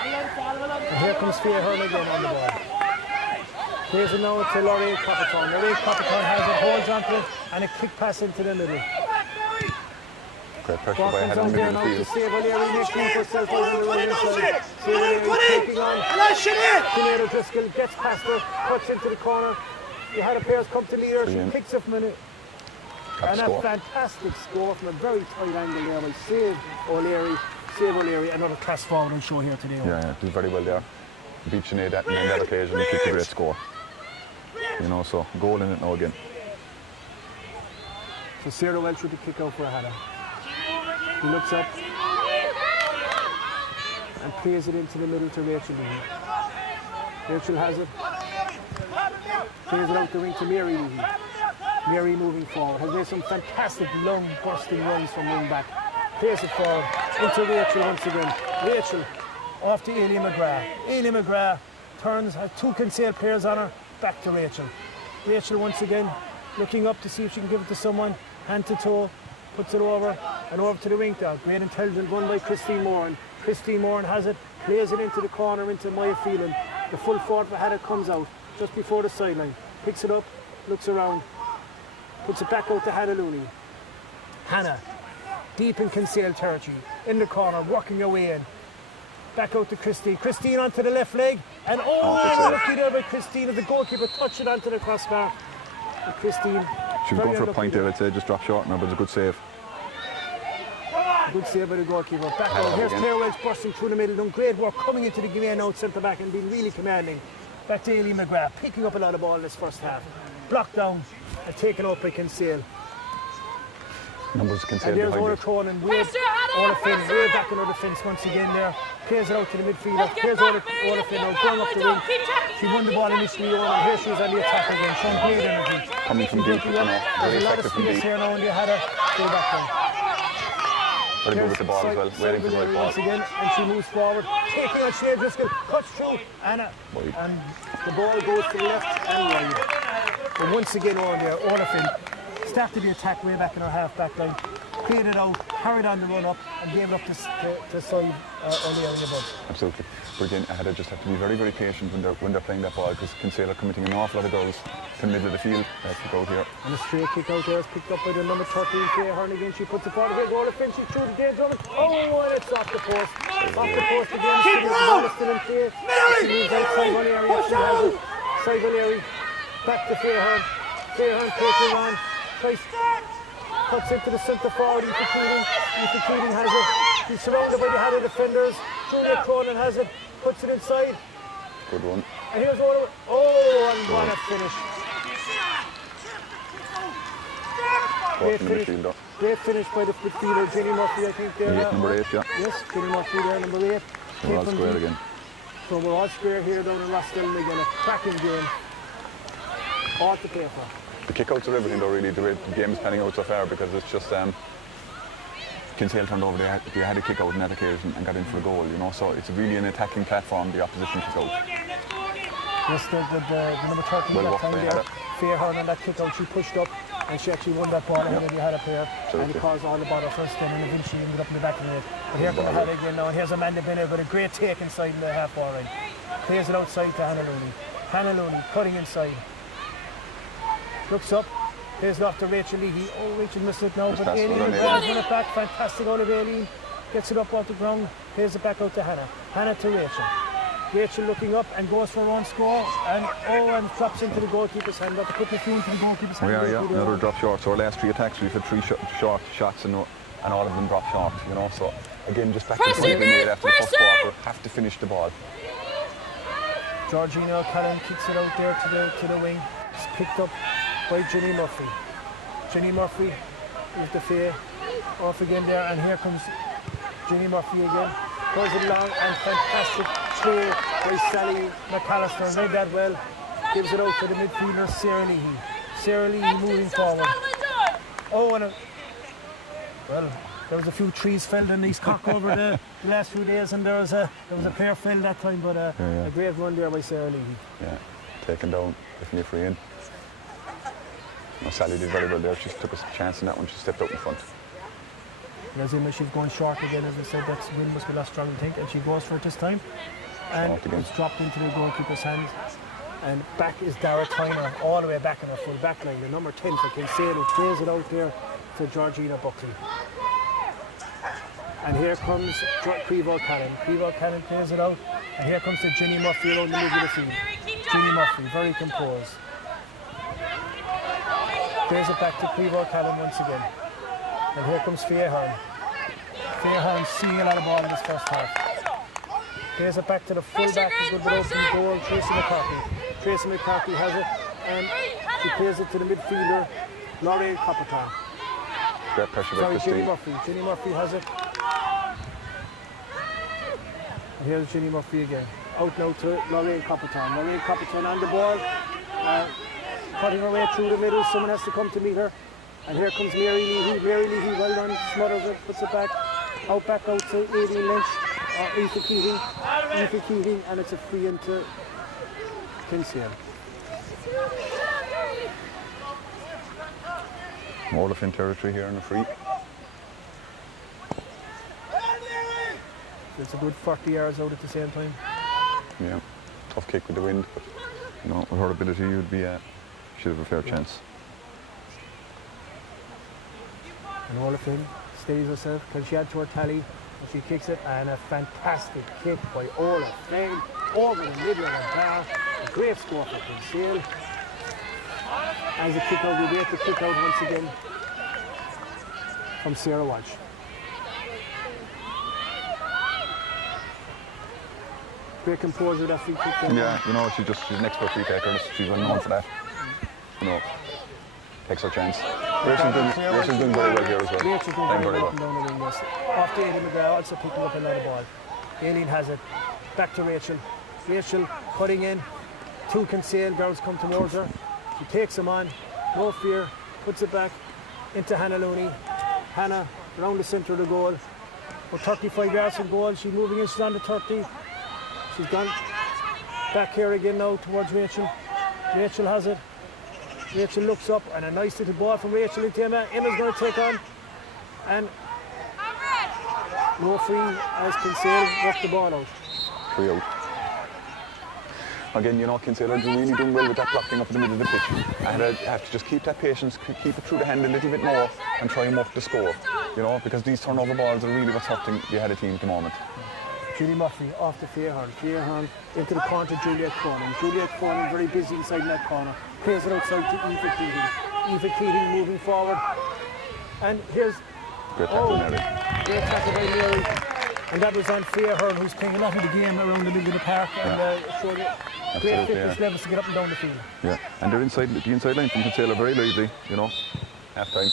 And here comes Faye Hearn again on the ball. Plays it now to Lorraine Copperton. Lorraine Copperton has it, holds onto it, and a quick pass into the middle. Great pressure by Aghada in the middle of the to field. save O'Leary, making herself out on the right inside. O'Leary taking on. Sinead O'Driscoll gets past her, cuts into the corner. The Aghada players come to lead her. She kicks it from a and a fantastic score from a very tight angle there by Save O'Leary, another class forward on show here today. Yeah, did very well there. Beat Sinead on that occasion and kicked a great score. You know, so goal in it now again. So Sarah Welch with the kick out for Aghada. He looks up and plays it into the middle to Rachel Leahy. Rachel has it. Plays it out the wing to Mary Leahy. Mary moving forward. Has made some fantastic long bursting runs from wing back. Plays it forward into Rachel once again. Rachel off to Aileen McGrath. Aileen McGrath turns, has 2 Kinsale players on her, back to Rachel. Rachel once again looking up to see if she can give it to someone. Hand to toe, puts it over and over to the wing dog. Great intelligent run by Christine Moran. Christine Moran has it, plays it into the corner into Maya Phelan. The full forward for Aghada comes out just before the sideline. Picks it up, looks around, puts it back out to Hannah Looney. Hannah, deep in Kinsale territory, in the corner, working her way in. Back out to Christine. Christine onto the left leg, and lucky there by Christine as the goalkeeper touched it onto the crossbar. And Christine, she was going for a point there, I'd say, just dropped short now, but it's a good save. Good save by the goalkeeper. Back out. Here's Claire Welch bursting through the middle, done great work coming into the game out centre back and being really commanding. Back to Aileen McGrath, picking up a lot of ball in this first half. Blocked down and taken out by Kinsale. Numbers Kinsale and there's behind Orla it. Cronin and Orla Finn way back in the defence once again there. Plays it out to the midfielder. Here's Orla Finn now going up the wing. She won the ball initially on and here she was on the attack again. Showing great energy. Coming from deep, you know, very There's a lot of effective from space deep. here now and they had a go back down. Very good with the ball as well, waiting for the right ball. Once again, and she moves forward, taking on Sinead Driscoll, cuts through, and the ball goes to the left and right. But once again, on there, Orla Finn started the attack way back in our half-back line. played it out, carried on the run up, and gave it up to side O'Leary above. Absolutely. But again, Aghada just have to be very, very patient when they're playing that ball, because Kinsale are committing an awful lot of goals to the middle of the field. Kick out here. And a straight kick out there is picked up by the number 13, Kay Hearn again. She puts it forward here, goal to finish it through the Dave Drummond. Oh, and it's off the post. Off the post again. Still in play. She moves outside O'Leary. She has it. Side O'Leary. Back to Kay Hearn. Kay Hearn taking on. Cuts into the centre forward. Ethan Keating has it. He's surrounded by the Aghada defenders. Julia Cronin has it. Puts it inside. Good one. And here's one. Oh, and what a finish. Great finish by the midfielder, Jenny Murphy, I think. Number 8, yeah. Yes, Jenny Murphy there, number 8. We're all square again. So we're all square here down in Rosstellan again. A cracking game. All to play for. The kickouts are everything though, really, the way the game is panning out so far, because it's just Kinsale turned over, they had a kick out on that occasion and got in for a goal, you know, so it's really an attacking platform, the opposition kick out. Yes, the number 13 Well that time worked by there, Aghada. Fair Hearn on that kick out, she pushed up and she actually won that ball ahead of the Aghada player, and Absolutely. it caused all the bother first then, and eventually ended up in the back of the net. But here comes Aghada again now, and here's Amanda Bennett with a great take inside in the half ball line. Plays it outside to Hannah Looney. Hannah Looney cutting inside. Looks up, plays it off to Rachel Leahy. Oh, Rachel missed it now, Just but passed it Aileen on McGrath Aileen. won it back. Fantastic out of Aileen. Gets it up off the ground, plays it back out to Hannah. Hannah to Rachel. Rachel looking up and goes for her own score, and drops into the goalkeeper's hand. Got to put the through into the goalkeeper's hand. Yeah, another drop short. So our last 3 attacks, we've had 3 short shots and all of them drop short, you know. So again, just back to the point we made after the first quarter, have to finish the ball. Georgina O'Callaghan kicks it out there to the wing. It's picked up by Jenny Murphy. Jenny Murphy is the fay off again there, and here comes Jenny Murphy again. Goes it long and fantastic throw by Sally McAllister. Made that well. Gives it out to the midfielder Sarah Leahy. Sarah Leahy moving forward. Oh, and well, there was a few trees felled in East Cork over the last few days, and there was a player felled that time, but a great run there by Sarah Leahy. Yeah, taken down, definitely free in. No, Sally did very well there. She took a chance in that one. She stepped out in front. Lazima, she's going short again, as I said. That wind must be less strong, I think, and she goes for it this time. And it's dropped into the goalkeeper's hands. And back is Dara Tyner, all the way back in her full back line, the number 10 for Kinsale, who plays it out there to Georgina Buckley. And here comes Creve O'Callaghan. Creve O'Callaghan plays it out, and here comes the Jenny Murphy around the middle of the field. Jenny Murphy, very composed. Plays it back to Creve O'Callaghan once again. And here comes Faye Hearn. Faye Hearn seeing a lot of ball in this first half. Plays it back to the full back, a good bit open goal, Tracy McCarthy. Tracy McCarthy has it, and she plays it to the midfielder, Laurie Copperton. Great pressure back Sorry, to Jenny Steve. Murphy. Jenny Murphy has it. And here's Jenny Murphy again. Out now to Laurie Copperton. Laurie Copperton on the ball, cutting her way through the middle. Someone has to come to meet her. And here comes Mary Leahy. Mary Leahy, well done, smothers it, puts it back out to Aileen Lynch, Aoife Keating, and it's a free into Kinsale. Olaf in territory here in the free. It's a good 40 yards out at the same time. Yeah, tough kick with the wind, but you know, with her ability, she'd have a fair chance. And Olaf in steadies herself, can she add to her tally? And she kicks it, and a fantastic kick by Olaf Flynn over the middle of the bar. A great score for Kinsale. As a kick out, we wait the kick out once again from Sarah Walsh. Great composure, that free kick. Yeah, you know, she's an expert free taker, and she's well known for that. You know, takes her chance. Rachel's doing very well here as well. Rachel's doing very well down the wing, yes. Off to Aileen McGrath, also picking up another ball. Aileen has it. Back to Rachel. Rachel cutting in. 2 Kinsale girls come towards her. She takes them on, no fear, puts it back into Hannah Looney. Hannah around the centre of the goal. We're 35 yards from goal. She's moving in, she's on the 30. She's gone back here again now towards Rachel. Rachel has it. Rachel looks up, and a nice little ball from Rachel into Emma. Emma's going to take on, And no free as Kinsale work the ball out. 3 out. Again, Kinsale are really doing well with that blocking up in the middle of the pitch. And I have to just keep that patience, keep it through the hand a little bit more and try and up the score. Because these turnover balls are really what's hurting the Aghada team at the moment. Julie Murphy off to Fairhorn. Fairhorn into the corner to Juliet Cronin. Juliet Cronin very busy inside that corner. Plays it outside to Eva Keating. Eva Keating moving forward. And here's... Great tackle, Mary. Great tackle by Mary. And that was on Fairhorn, who's playing a lot of the game around the middle of the park. And showed great fitness levels to get up and down the field. Yeah, and they're inside, the inside line from Kinsale are very lively, Half time,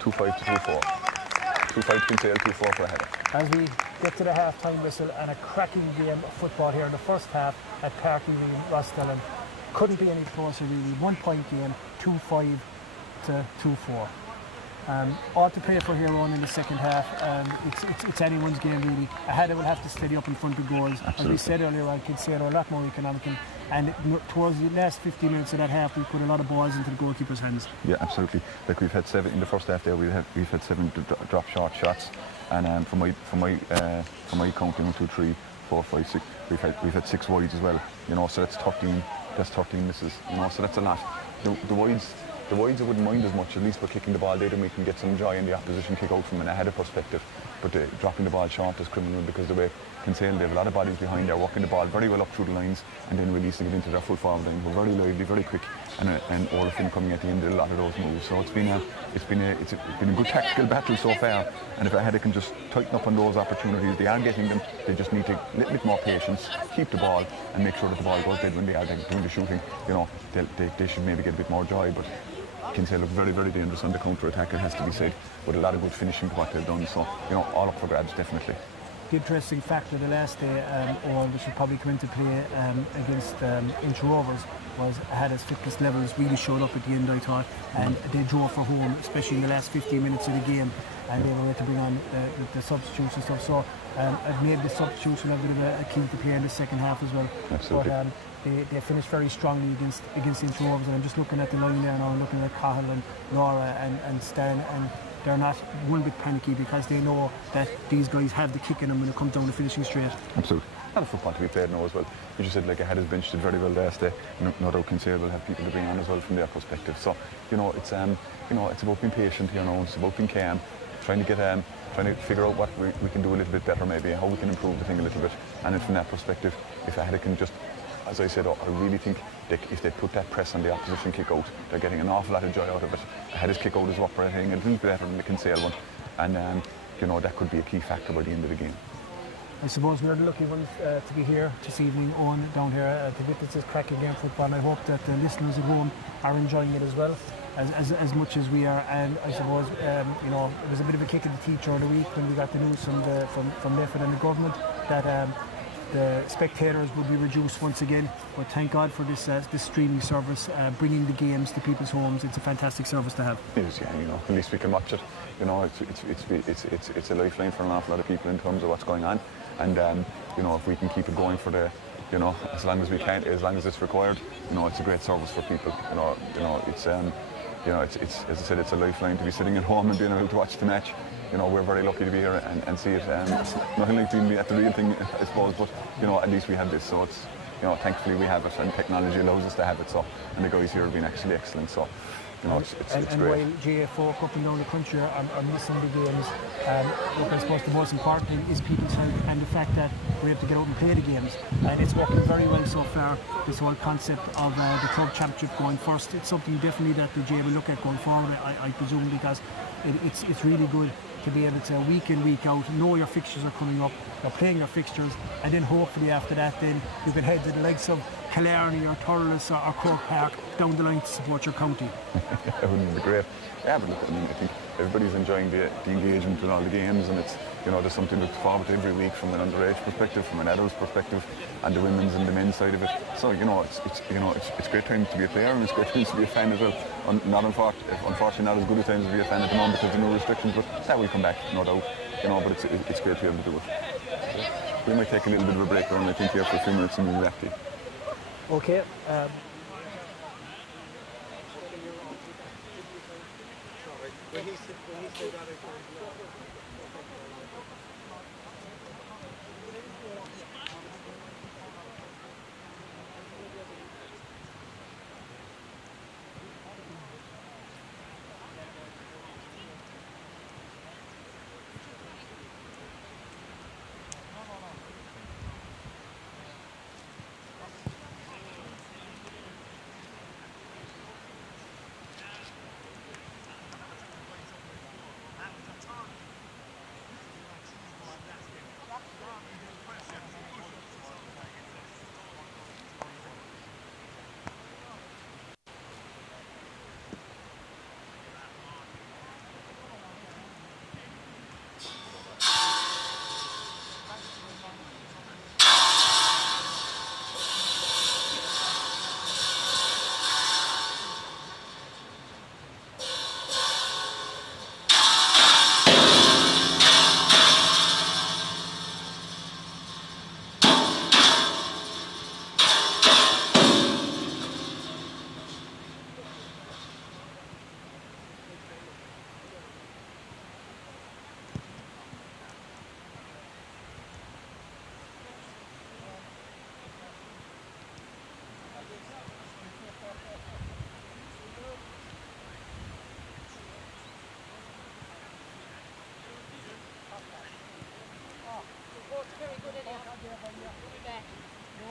2-5 to 2-4. 2-5 to Kinsale, 2-4 for Aghada. As we get to the half-time whistle, and a cracking game of football here in the first half at Parky Green, Rosstellan. Couldn't be any closer really. 1 point game, 2-5 to 2-4. All to play for here on in the second half. It's anyone's game really. Aghada will have to steady up in front of goals. Absolutely. As we said earlier, I could say they're a lot more economical. And towards the last 50 minutes of that half, we put a lot of balls into the goalkeeper's hands. Yeah, absolutely. Like we've had 7 in the first half there. We've had 7 drop short shots, and from my counting 1, 2, 3, 4, 5, 6. We've had 6 wides as well. So that's 13. That's 13 misses. So that's a lot. The wides I wouldn't mind as much. At least we're kicking the ball there, and we can get some joy in the opposition kick out from an Aghada perspective. But dropping the ball short is criminal because the way Kinsale, they have a lot of bodies behind there, working the ball very well up through the lines and then releasing it into their full forward line. We're very lively, very quick, and Orifin coming at the end of a lot of those moves. So it's been a good tactical battle so far. And if Aghada can just tighten up on those opportunities, they are getting them. They just need to a little bit more patience, keep the ball, and make sure that the ball goes dead when they are doing the shooting. They should maybe get a bit more joy, but Kinsale look very, very dangerous on the counter-attack, it has to be said, with a lot of good finishing to what they've done. So, all up for grabs, definitely. The interesting factor the last day, or which will probably come into play against Inch Rovers, was Aghada's fitness levels really showed up at the end, I thought, and they drove for home, especially in the last 15 minutes of the game, and they were able to bring on the substitutes and stuff. So it made the substitutes have a bit of a key to play in the second half as well. Absolutely. But, they finished very strongly against Inch Rovers, and I'm just looking at the line there now, I'm looking at Cahill and Laura and Stan, and they're not one bit panicky because they know that these guys have the kick in them when it comes down to finishing straight. Absolutely. A lot of football to be played now as well. You just said Aghada's bench did very well last day. No doubt Kinsale will have people to bring on as well from their perspective. So it's about being patient here now. It's about being calm, trying to figure out what we can do a little bit better, maybe how we can improve the thing a little bit. And then from that perspective, if Aghada can just, as I said, I really think if they put that press on the opposition kick out, they're getting an awful lot of joy out of it. Aghada's kick out is operating a little bit better than the Kinsale one, and that could be a key factor by the end of the game. I suppose we're the lucky ones to be here this evening on down here to witness this cracking game of football, and I hope that the listeners at home are enjoying it as well as much as we are. And I suppose it was a bit of a kick in the teeth during the week when we got the news from Lefford and the government that the spectators will be reduced once again, but thank God for this streaming service, bringing the games to people's homes. It's a fantastic service to have. It is, yeah. At least we can watch it. It's a lifeline for an awful lot of people in terms of what's going on, and if we can keep it going for the, as long as we can, as long as it's required, it's a great service for people. It's as I said, it's a lifeline to be sitting at home and being able to watch the match. We're very lucky to be here and see it. It's nothing like being at the real thing, I suppose, but at least we have this. So it's, thankfully we have it, and technology allows us to have it. So, and the guys here have been actually excellent. So, it's and great. While GA folk up and down the country are missing the games, I suppose the most important thing is people's health and the fact that we have to get out and play the games. And it's working very well so far, this whole concept of the club championship going first. It's something definitely that the GA will look at going forward, I presume, because it's really good to be able to, week in, week out, know your fixtures are coming up, you're playing your fixtures, and then hopefully after that then you can head to the likes of Killarney or Thurles or Cork Park down the line to support your county. That wouldn't be great. Yeah, but look, I think everybody's enjoying the engagement in all the games, and it's, there's something to look forward to every week from an underage perspective, from an adult's perspective, and the women's and the men's side of it. So, it's great time to be a player, and it's great time to be a fan as well. Unfortunately, not as good a time to be a fan at the moment because of no restrictions, but that will come back, no doubt. But it's great to be able to do it. We might take a little bit of a break around, I think, here for a few minutes and we'll be back to you. Okay. When he said that,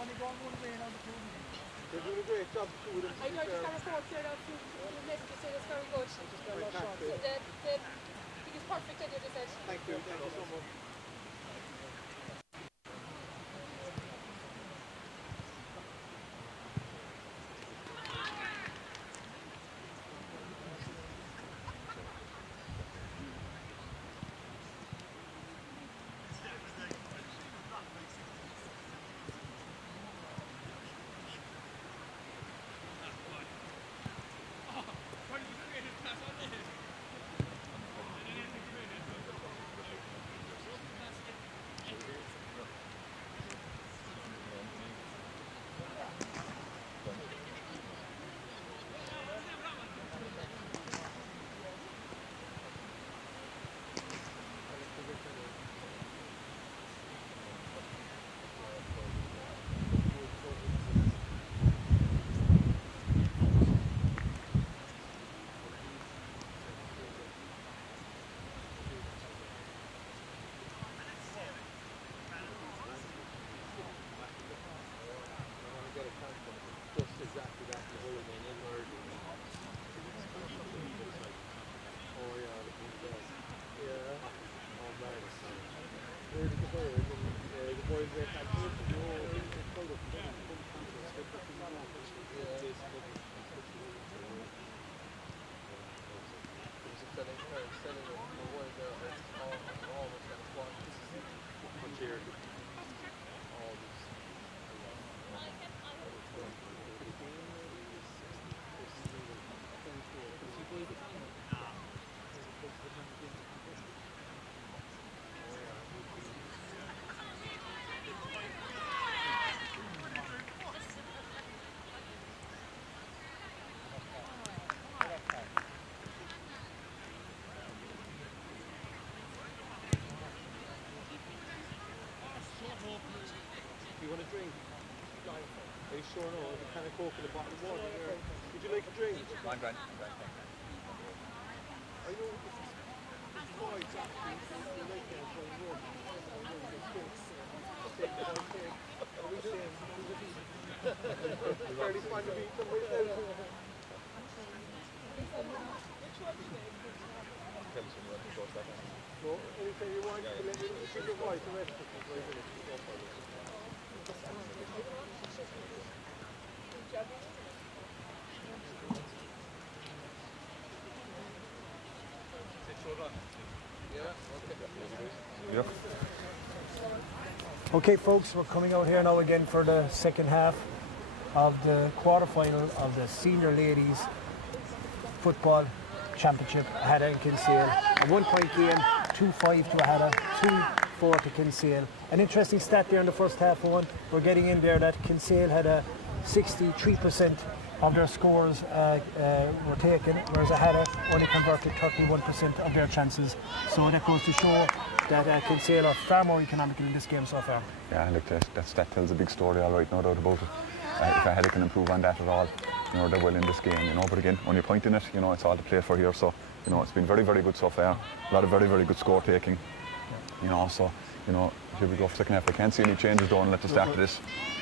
They're doing a great job shooting. I know, just got a report here now from the message to say that's very good. The thing is perfect, I did, they said. Thank you so much. Want a drink? Are you sure? No, there's a can of Coke in the bottle of water there. Would you like a drink? I'm grand. I know this is quite actually. I like that so much. Are we saying? Fairly fun to meet them myself. No, anything you want, you can let me know. Your voice, the rest of it. Yep. Okay, folks, we're coming out here now again for the second half of the quarter-final of the Senior Ladies Football Championship, Aghada and Kinsale. A 1-point game, 2-5 to Aghada, 2-4 to Kinsale. An interesting stat there in the first half, Owen. We're getting in there that Kinsale had a 63% of their scores were taken, whereas Aghada only converted 31% of their chances. So that goes to show that Kinsale are far more economical in this game so far. Yeah, look, that stat tells a big story, all right, no doubt about it. If Aghada can improve on that at all, they're well in this game, But again, when you're pointing it, it's all to play for here. So, it's been very, very good so far. A lot of very, very good score taking. So, here we go for second half. I can't see any changes though at the start of this.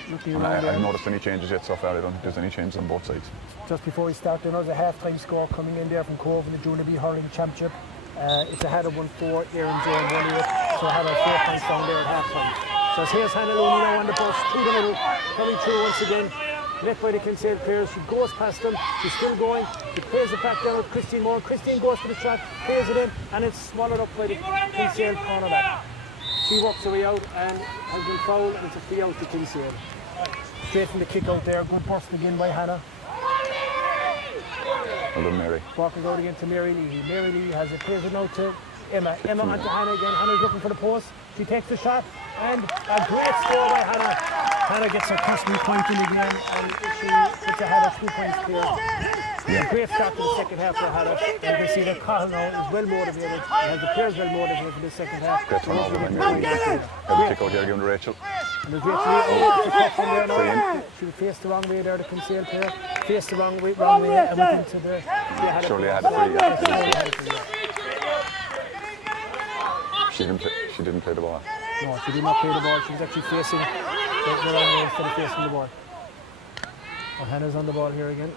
I haven't noticed any changes yet so far. I don't think there's any changes on both sides. Just before we start, there's a half-time score coming in there from Cork in the Junior B Hurling Championship. It's Aghada 1-4, Aaron Joe 1-8. So Aghada 4 points down there at half-time. So here's Hannah Looney now on the bus through the middle, coming through once again. Left by the Kinsale players. She goes past them. She's still going. She plays it back down with Christine Moore. Christine goes for the shot, plays it in, and it's swallowed up by the Kinsale cornerback. She works her way out and has been fouled, and it's a free out to Kinsale. Straight from the kick out there. Good burst again by Hannah. Well done, Mary. Walking out again to Mary Lee. Mary Lee has it, plays it now to Emma. Emma onto Hannah again. Hannah's looking for the post. She takes the shot, and a great score by Hannah. Hannah gets her customary point in again, and she puts Aghada 2 points clear. Yeah. A great start to the second half for Aghada. And you can see that Cahill now is well motivated, and has the players well motivated for the second half. Great turnover by Mary. Have a kick out there, given to Rachel. And there's Rachel there now. She faced the wrong way there, the Kinsale player. Faced the wrong way, and went into the Aghada. Surely Aghada free. She didn't play the ball. No, she did not play the ball. She was actually facing the wrong way instead of facing the ball. Hannah's on the ball here again.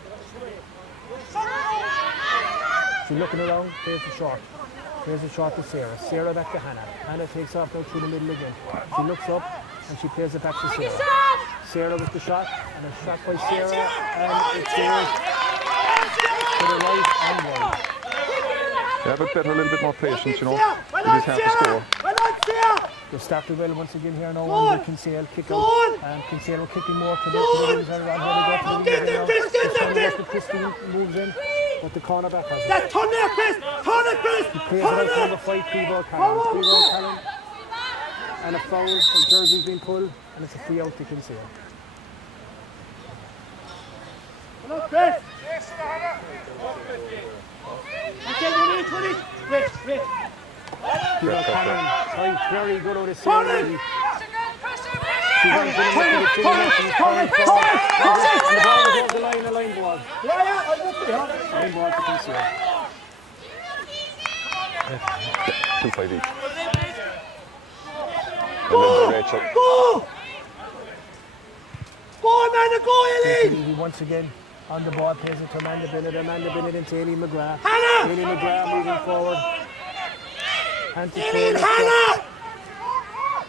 She's looking around, plays it short. Plays it short to Sarah. Sarah back to Hannah. Hannah takes off now through the middle again. She looks up and she plays it back to Sarah. Sarah with the shot, and a shot by Sarah, and it goes to the right and wide. Yeah, but better, a little bit more patience, you know. It is half the score. They've started well once again here now on the Kinsale kick out. And Kinsale are kicking more to the wings and around here they go to the wing now. Christine moves in, but the cornerback has it. Turn there, Chris! Turn it, Chris! He plays it out from the fight, 3-ball Callan. 3-ball Callan. And a foul, the jersey's been pulled, and it's a free out to Kinsale. Come on, Chris! Okay, 20. Rich. Three-ball Callan. Right, very good out of Sarah. She went in the middle of the team, and the ball was off the line, a line ball. Line ball to Kinsale. 2-5 each. Go! Go, Amanda, go, Eileen! He once again on the ball, plays it to Amanda Bennett. Amanda Bennett into Aileen McGrath. Hannah! Aileen McGrath moving forward. Eileen, Hannah!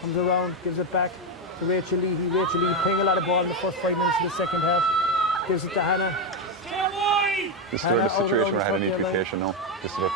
Comes around, gives it back to Rachel Leahy. Rachel Leahy playing a lot of ball in the first 5 minutes of the second half. Gives it to Hannah. This is the situation where I had an implication now. This is it.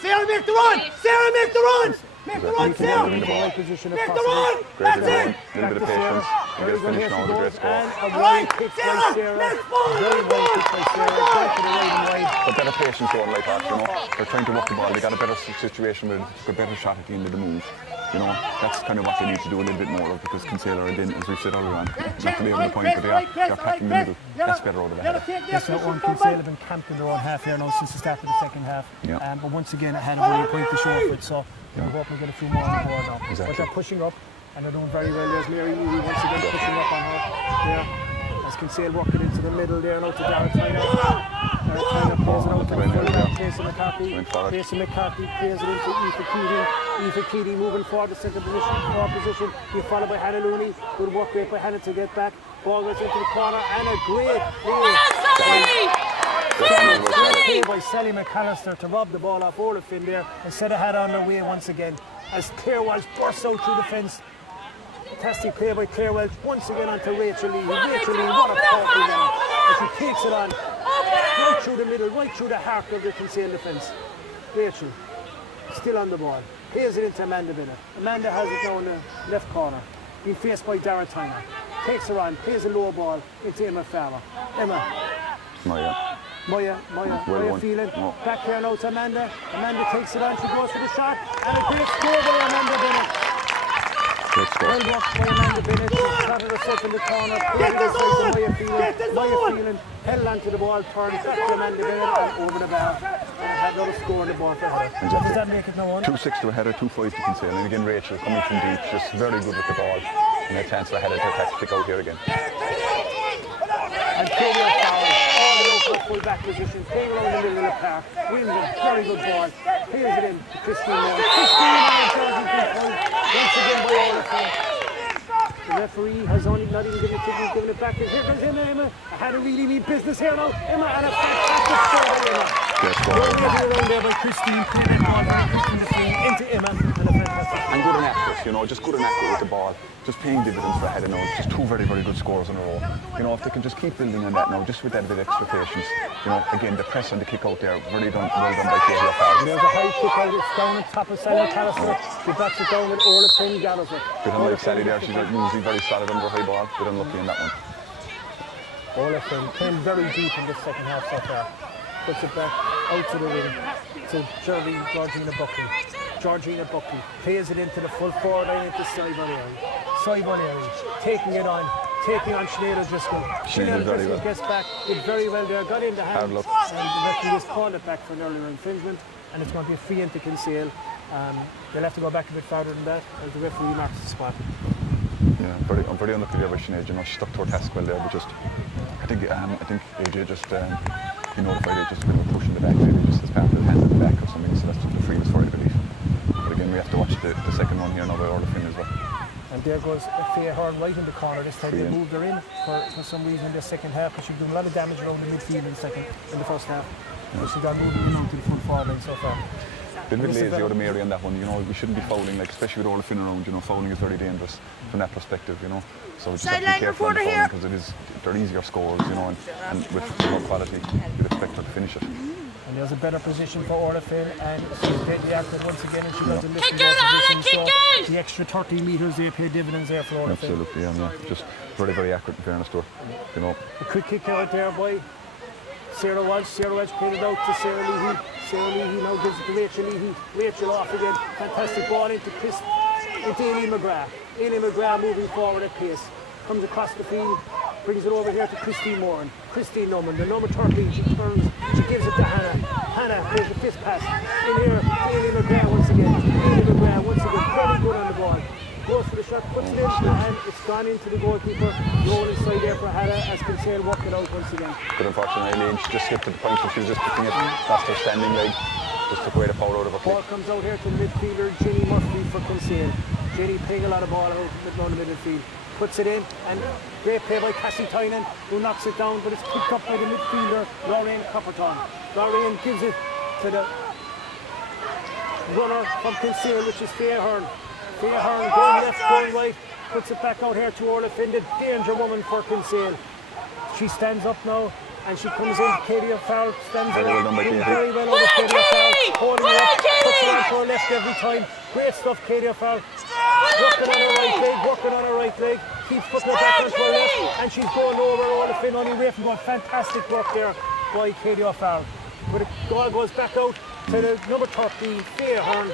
Sarah, make the run! Sarah, make the run! Make the run, He can Sarah! in the right position if Make the possible. run! Great, That's it! a little bit of patience. You get finished now with a great score. And a All wide right, kick by Sarah, Sarah. next ball, Very next wide kick by Sarah. Back to the right and wide. But better patience going like that, you know. They're trying to work the ball. They got a better situation with a better shot at the end of the move. You know, that's kind of what they need to do a little bit more of, because Kinsale are again, as we've said earlier on, not to be able to point, but they're attacking the middle. That's better over the head. Yes, now on Kinsale have been camped in their own half here now since the start of the second half. Yeah. But once again, it had a point to show for it, so we're hoping we get a few more on the board now. Exactly. But they're pushing up, and they're doing very well. There's Mary Ely once again pushing up on her. Yeah. As Kinsale working into the middle there now to Darragh Tyner. Darragh Tyner plays it out to the fullback, Casey McCarthy. Casey McCarthy plays it into Aoife Keating. Aoife Keating moving forward to centre position, forward position. He's followed by Hannah Looney. Good work rate by Hannah to get back. Ball goes into the corner, and a great play. Play by Sally McAllister to rob the ball off Olafin there and set a hat on the way once again as Claire Walsh bursts out through the fence. Fantastic play by Claire Welch once again onto Rachel Lee. Rachel Lee, what a powerful game. And she takes it on right through the middle, right through the heart of the Kinsale defence. Rachel, still on the ball. Plays it into Amanda Bennett. Amanda has it now in the left corner. Being faced by Darragh Tyner. Takes her on, plays a low ball into Emma Farmer. Emma. Moya feeling. No. Back here now to Amanda. Amanda takes it on, she goes for the shot. And a great score by Amanda Bennett. Well blocked by Amanda Bennett. She started herself in the corner. Played it inside to Moya Phelan. Moya Phelan held onto the ball, turned back to Amanda Bennett and over the bar. And had another score on the ball for her. Does that make it now on? 2-6 to a header, 2-5 to Kinsale. And again, Rachel coming from deep, just very good with the ball. And a chance for a header to attack to pick out here again. And Claudia Fowler, all the local full back positions, playing around the middle of the park, wins it, very good ball, plays it in to Christine Moore. Christine Moore charging good point, once again by Olafin. The referee has only not even given it, given it back, and here comes Emma. I had a really neat business here now. Emma and a fantastic score by Emma. Going around there by Christine, playing that ball by Christine the swing into Emma, and a fantastic. And good and accurate, you know, just good and accurate with the ball. Just paying dividends for a header now. Just two very, very good scores in a row. You know, if they can just keep building on that now, just with that bit of extra patience. You know, again, the press and the kick out there, really done, well done by Claudia Fowler. There's a high kick out, it's down on top of Sally McAllister. She backs it down with Olafin Gallagher. Bit unlike Sally there, she's usually very solid under high ball, bit unlucky in that one. Olafin came very deep in the second half so far. Puts it back out to the wing to Georgina Buckley. Georgina Buckley plays it into the full forward line into Saibon Airy. Taking on Sinead O'Driscoll. Sinead O'Driscoll gets back, did very well there, got in the hand, and the referee has called it back for an earlier infringement, and it's going to be a free into Kinsale. They'll have to go back a bit farther than that as the referee marks the spot. Yeah, I'm very unlucky there by Sinead. You know, she stuck to her task well there, but just I think AJ just he notified it just a bit of a push in the back, maybe just as part of the hand in the back or something, so that's just the free was for it, I believe. But again, we have to watch the second one here now by Olafin as well. And there goes Fairhorn right in the corner. This time they moved her in for some reason in the second half, because she's doing a lot of damage around the midfield in the first half. But she got moving in to the front forward line so far. Bit of lazy out of Mary on that one, you know. We shouldn't be fouling, like, especially with all the fin around, you know. Fouling is very dangerous from that perspective, you know. So we just have to be careful on the fouling, because they're easier scores, you know, and with more quality, you'd expect her to finish it. And there's a better position for Orla Finn, and she's deadly active once again, and she does a lifting position. So the extra 30 metres, they pay dividends there for Orla Finn. Absolutely, yeah. Just very, very accurate in fairness to her, you know. A quick kick out there by Sarah Walsh. Sarah Walsh played it out to Sarah Leahy. Sarah Leahy now gives it to Rachel Leahy. Rachel off again. Fantastic ball into Aileen McGrath. Aileen McGrath moving forward at pace. Comes across the field, brings it over here to Christine Moran. Christine Norman, the number 13, she turns, she gives it to Hannah. Hannah plays the fifth pass. In here to Aileen McGrath once again. Aileen McGrath once again, very good on the ball. Goes for the shot, puts it in, and it's gone into the goalkeeper. Roll inside there for Hannah as Kinsale work it out once again. But unfortunately, Aileen, she just skipped to the point where she was just putting it past her standing leg. Just took away the power out of her Ball kick. comes out here to the midfielder, Jenny Murphy for Kinsale. Jenny playing a lot of ball out the midfield. Puts it in, and great play by Cassie Tynan, who knocks it down, but it's picked up by the midfielder, Lorraine Copperton. Lorraine gives it to the runner from Kinsale, which is Fairhorn. Fairhorn going left, going right, puts it back out here to Orla Finn, the danger woman for Kinsale. She stands up now, and she comes in. Katie O'Farrell stands Very well done by Katie. Very well over Katie O'Farrell, holding it up, puts it on to her left every time. Great stuff, Katie O'Farrell. Working on her right leg, keeps putting it back onto her left, and she's going over Orla Finn, only way from going. Fantastic work there by Katie O'Farrell. But the ball goes back out to the number 30, Fairhorn,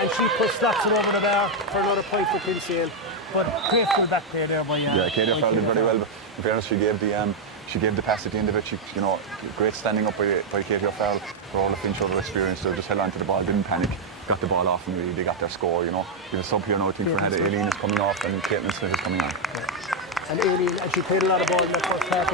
and she slaps it over the bar for another point for Kinsale. But great full back play there by Katie O'Farrell did very well. But in fairness, she gave the pass at the end of it. She, you know, great standing up by Katie O'Farrell. For all the Finch over experience, they just held on to the ball, didn't panic, got the ball off, and really they got their score. You know, we have a sub here now. I think for Heather, Aileen is coming off, and Caitlin Smith is coming on. Yeah. And Aileen, and she played a lot of ball in that first half.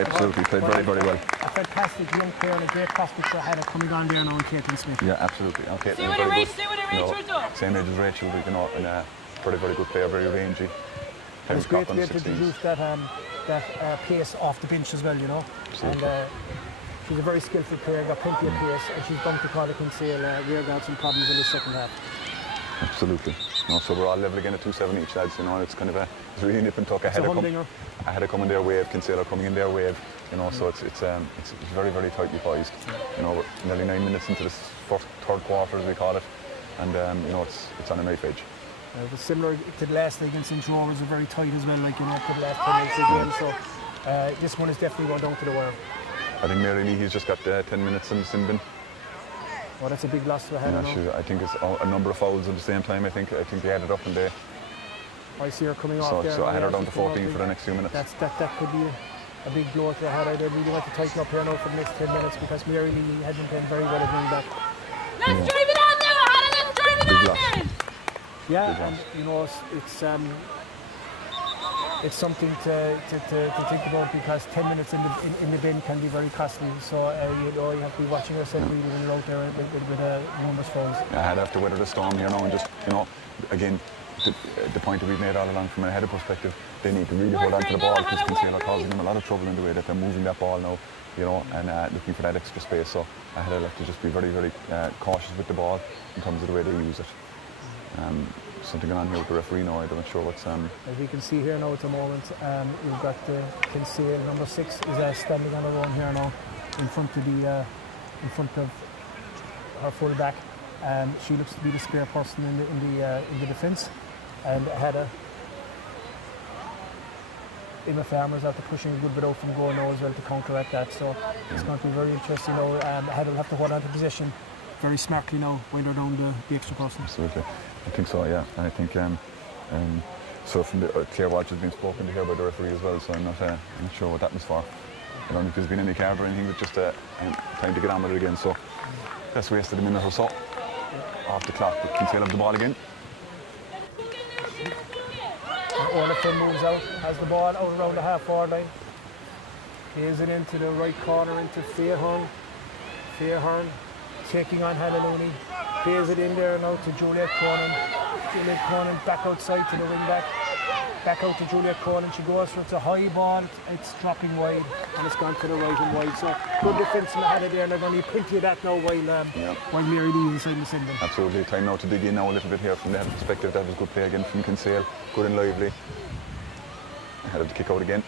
Absolutely, played very, very well. A fantastic young player and a great prospect for Heather coming on there now, and Caitlin Smith. Yeah, absolutely. And Caitlin is very good. You know, same age as Rachel, but, you know, and a very, very good player, very rangy. And it's great to be able to introduce that pace off the bench as well, you know. Absolutely. And she's a very skillful player, got plenty of pace, and she's bumped the Cork Kinsale rear-guard some problems in the second half. Absolutely. No, so we're all level again at 2-7 each, lads. You know, it's kind of it's really nip and tuck. I had to come in their wave, Kinsale are coming in their wave. You know, so it's very, very tightly poised. You know, we're nearly 9 minutes into this third quarter, as we call it, and you know, it's on a knife edge. It was similar to the last league against St. Rovers, are very tight as well, like, you know, to the last 10 minutes again. So this one is definitely going down to the wire. I think Mary Leahy's just got 10 minutes in the sin bin. Oh, that's a big loss to Hannah. Yeah, I think it's a number of fouls at the same time. I think they added up, and they. I see her coming off there. So I had her down to 14 for the next few minutes. That could be a big blow to Hannah. I really want to tighten up here now for the next 10 minutes, because Mary Lee had been playing very well at running back. Let's drive it on now, Hannah. Let's drive it on then. Yeah, and you know, it's something to think about, because 10 minutes in the bin can be very costly. So you know, you have to be watching yourself really when you're out there with numerous fouls. I had to weather the storm here now, and just, you know, again, the point that we've made all along from a header perspective, they need to really hold on to the ball, because Kinsale are causing them a lot of trouble in the way that they're moving that ball now, you know, and looking for that extra space. So I had to just be very, very cautious with the ball in terms of the way they use it. Something going on here with the referee now. I'm not sure what's. As we can see here now at the moment, we've got Kinsale number 6 is standing on her own here now, in front of her full back. She looks to be the spare person in the defence, and had Emma Farmer's after pushing a good bit out from goal now as well to counteract that. So it's going to be very interesting now. Heather will have to hold on to possession very smartly now when they're down the extra person. Absolutely. I think so, yeah. I think so. From the clear watch has been spoken to here by the referee as well, so I'm not sure what that was for. I don't think there's been any card or anything, but just time to get on with it again. So that's wasted a minute or so off the clock. But Kinsale have the ball again. And Orla Finn moves out, has the ball out around the half-forward line. Plays it into the right corner into Fairhorn. Fairhorn taking on Hannah Looney. Plays it in there now to Juliet Cronin. Juliet Cronin back outside to the wing back. Back out to Juliet Cronin. She goes for it's a high ball. It's dropping wide and it's gone to the right and wide. So good defence in the head there. They're going to need plenty of that now while Mary Lee is inside the send them. Absolutely. Time now to dig in now a little bit here from the head perspective. That was good play again from Kinsale. Good and lively. Had to kick out again.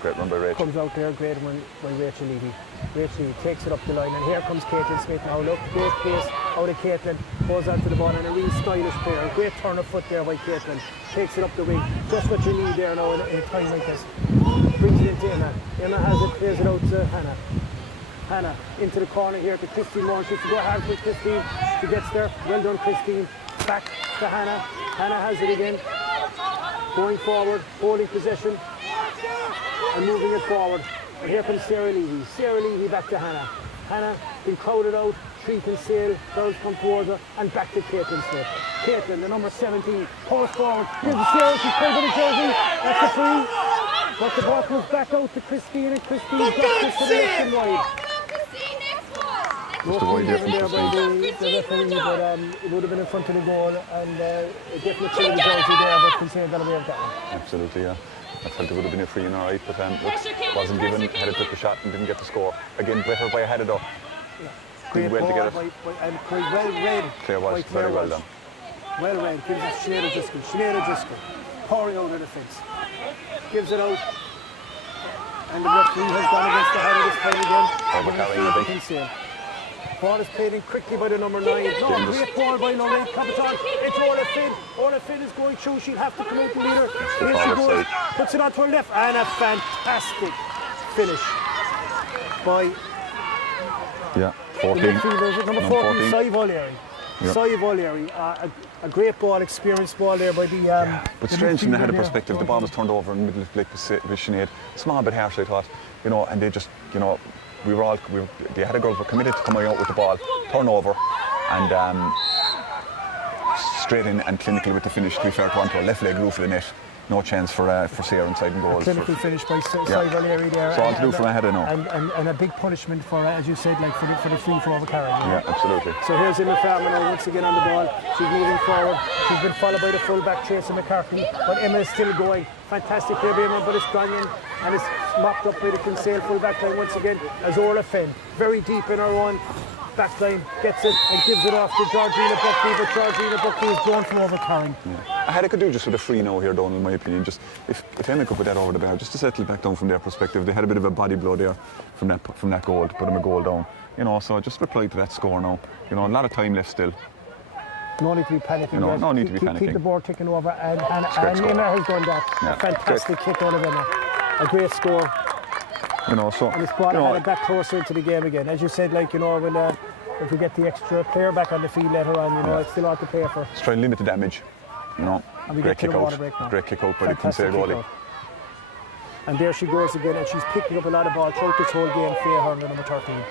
Great run by Rachel. Comes out there, great one by Rachel Levy. Rachel Levy takes it up the line, and here comes Caitlin Smith now. Look, great pace out of Caitlin, goes onto the ball, and a real stylish player. Great turn of foot there by Caitlin. Takes it up the wing, just what you need there now in a time like this. Brings it into Emma. Emma has it, plays it out to Hannah. Hannah into the corner here to Christine Moore. She should go hard for Christine. She gets there. Well done, Christine. Back to Hannah. Hannah has it again. Going forward, holding possession. And moving it forward. And here comes Sarah Levy. Sarah Levy back to Hannah. Hannah been crowded out. Three Kinsale. Girls come towards her. And back to Caitlin Smith. Caitlin, the number 17, pulls forward. Here's the Sarah. She's playing with the jersey. That's a free. But the ball comes back out to Christine. And Christine drops it to the left and wide. Just a wide difference. There by the referee, but it would have been in front of the goal. And definitely the jersey there, but Kinsale got away with that one. Absolutely, yeah. I felt it would have been a free and all right, but look, wasn't given. Headed took the shot and didn't get the score. Again, better by Aghada though. Great well ball to get it. and quite well read. Claire by Walsh, Claire very well Walsh. done. Well read. Gives it to Sinead O'Driscoll. Sinead O'Driscoll pouring out of the fence. Gives it out. And the referee has gone against the head of this time again. Overcarrying, I think. Kinsale. Ball is played in quickly by the number 9. No, great ball by Lorraine Capitan. It's Orla Finn. Orla Finn is going through. She'll have to come out and lead her. Here she goes. Puts it onto her left. And a fantastic finish by 14. the midfielder, number 14, Sai Volleri. Sai Volleri. A great ball, experienced ball there by the But the strange from the midfielder header there. perspective, the ball was turned over in the middle of the play with Sinead. Small bit harsh, I thought, and they just, the Aghada girls were committed to coming out with the ball, turn over, and straight in and clinical with the finish. To be fair, onto a left leg roof of the net. No chance for Sarah inside and goals. Clinical finish by Sai Volleri there. So all to do from Aghada now. And a big punishment for, as you said, like for the free for overcarrying. Yeah, absolutely. So here's Emma Farmer now once again on the ball. She's moving forward. She's been followed by the full-back Tracy McCarthy, but Emma is still going. Fantastic play by Emma, but it's gone in and it's mopped up by the Kinsale full-back line once again as Orla Finn, very deep in her own back line, gets it and gives it off to Georgina Buckley, but Georgina Buckley is drawn for overcarrying. Aghada could do just with a free now here, Donald, in my opinion. Just if Emma could put that over the bar, just to settle back down from their perspective. They had a bit of a body blow there from that goal to put them a goal down. So just reply to that score now. A lot of time left still. No need to be panicking. No need to be panicking. Keep the board ticking over, and Emma has done that. Yeah, fantastic kick out of Emma. A great score. And it's brought Aghada back closer into the game again. As you said, when if we get the extra player back on the field later on, it's still hard to play for. Let's try and limit the damage. And we Great get to kick the water out. break now. Great kick out by the Kinsale goalie. And there she goes again, and she's picking up a lot of ball throughout this whole game. Faye Hearn, the number 13.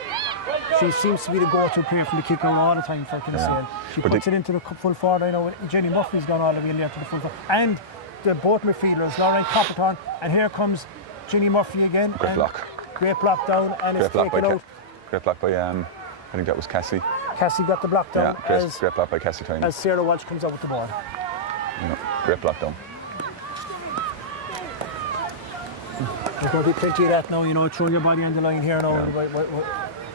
She seems to be the go-to player from the kick out all the time for Kinsale. She puts it into the full forward. I know Jenny Murphy's gone all the way in there to the full forward. And the both midfielders, Lauren Copperton, and here comes Jenny Murphy again. Great block. Great block down, and it's taken out. Great block by, I think that was Cassie. Cassie got the block down. Yeah, great block by Cassie Tiny. As Sarah Walsh comes out with the ball. Great block down. There's going to be plenty of that now, throwing your body on the line here now.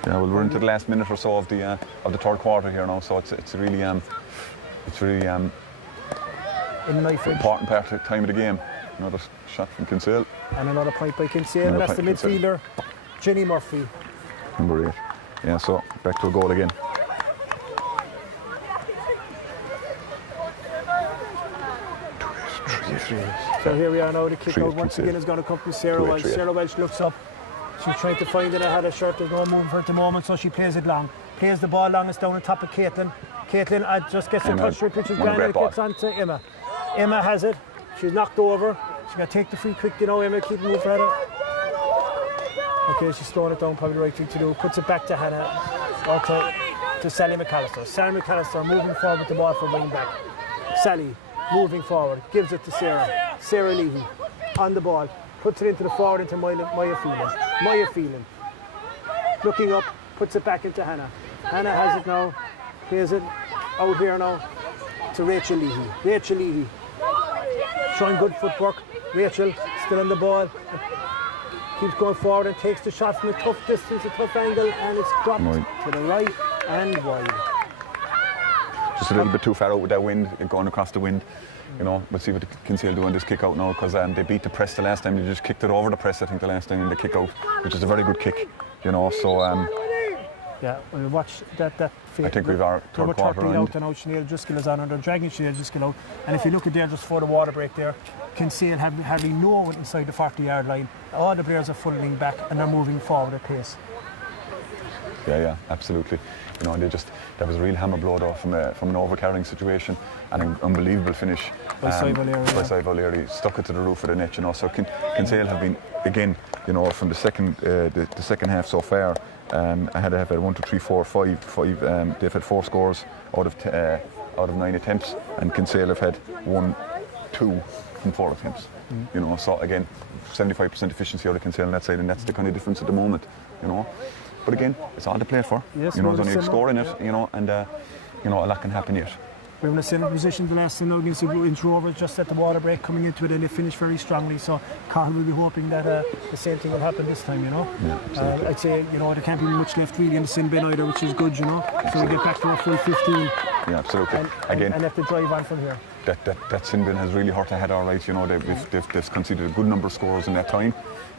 Yeah, well, we're into the last minute or so of the third quarter here now, so it's really important part of the time of the game. Another shot from Kinsale. And another point by Kinsale, and that's the midfielder, Jenny Murphy. Number 8. Yeah, so back to a goal again. So here we are now, the kick out once again is going to come from Sarah Welch. Sarah Welch looks up. She's trying to find it. I had a shirt, there's no movement for her at the moment, so she plays it long. Plays the ball long, it's down on top of Caitlin. Caitlin just gets in touch with her, pitches grand, and it gets on to Emma. Emma has it. She's knocked over. She's going to take the free quick, Emma, keep moving for her. Okay, she's throwing it down, probably the right thing to do. Puts it back to Hannah, or to Sally McAllister. Sally McAllister moving forward with the ball for bringing back. Sally moving forward, gives it to Sarah. Sarah Levy on the ball, puts it into the forward into Maya Phelan. Maya Phelan looking up, puts it back into Hannah. Hannah has it now, plays it out here now to Rachel Leahy. Rachel Leahy showing good footwork. Rachel still on the ball. Keeps going forward and takes the shot from a tough distance, a tough angle, and it's dropped to the right and wide. Just a little bit too far out with that wind, going across the wind. You know, we'll see what Kinsale do on this kick out now, because they beat the press the last time. They just kicked it over the press, I think, the last time in the kick out, which is a very good kick. You know, so yeah, we'll watch that. I think we've our third quarter out and now Sinead Driscoll is on, and they're dragging Sinead Driscoll out. And if you look at there just before the water break there, Kinsale have hardly no one inside the 40-yard line. All the players are funneling back and they're moving forward at pace. Yeah, absolutely. You know, that was a real hammer blow though from an overcarrying situation, and an unbelievable finish by Sive O'Leary. Stuck it to the roof of the net, you know. So Kinsale have been, again, you know, from the second half so far, Aghada have had 1, 2, 3, 4, 5. They've had 4 scores out of 9 attempts, and Kinsale have had 1, 2 from 4 attempts. You know, so again, 75% efficiency out of Kinsale on that side, and that's the kind of difference at the moment. You know. But again, it's all to play for. Yes, you know, there's only a score in it, you know, and you know, a lot can happen yet. We're in a similar position the last thing now against the Inch Rovers, just at the water break coming into it, and they finished very strongly. So Cahill will be hoping that the same thing will happen this time, you know. Yeah, I'd say, you know, there can't be much left really in the sin bin either, which is good, you know. So we get back to a full 15. Yeah, absolutely. And have to drive on from here. That sin bin has really hurt Aghada, all right. You know, they've conceded a good number of scores in that time,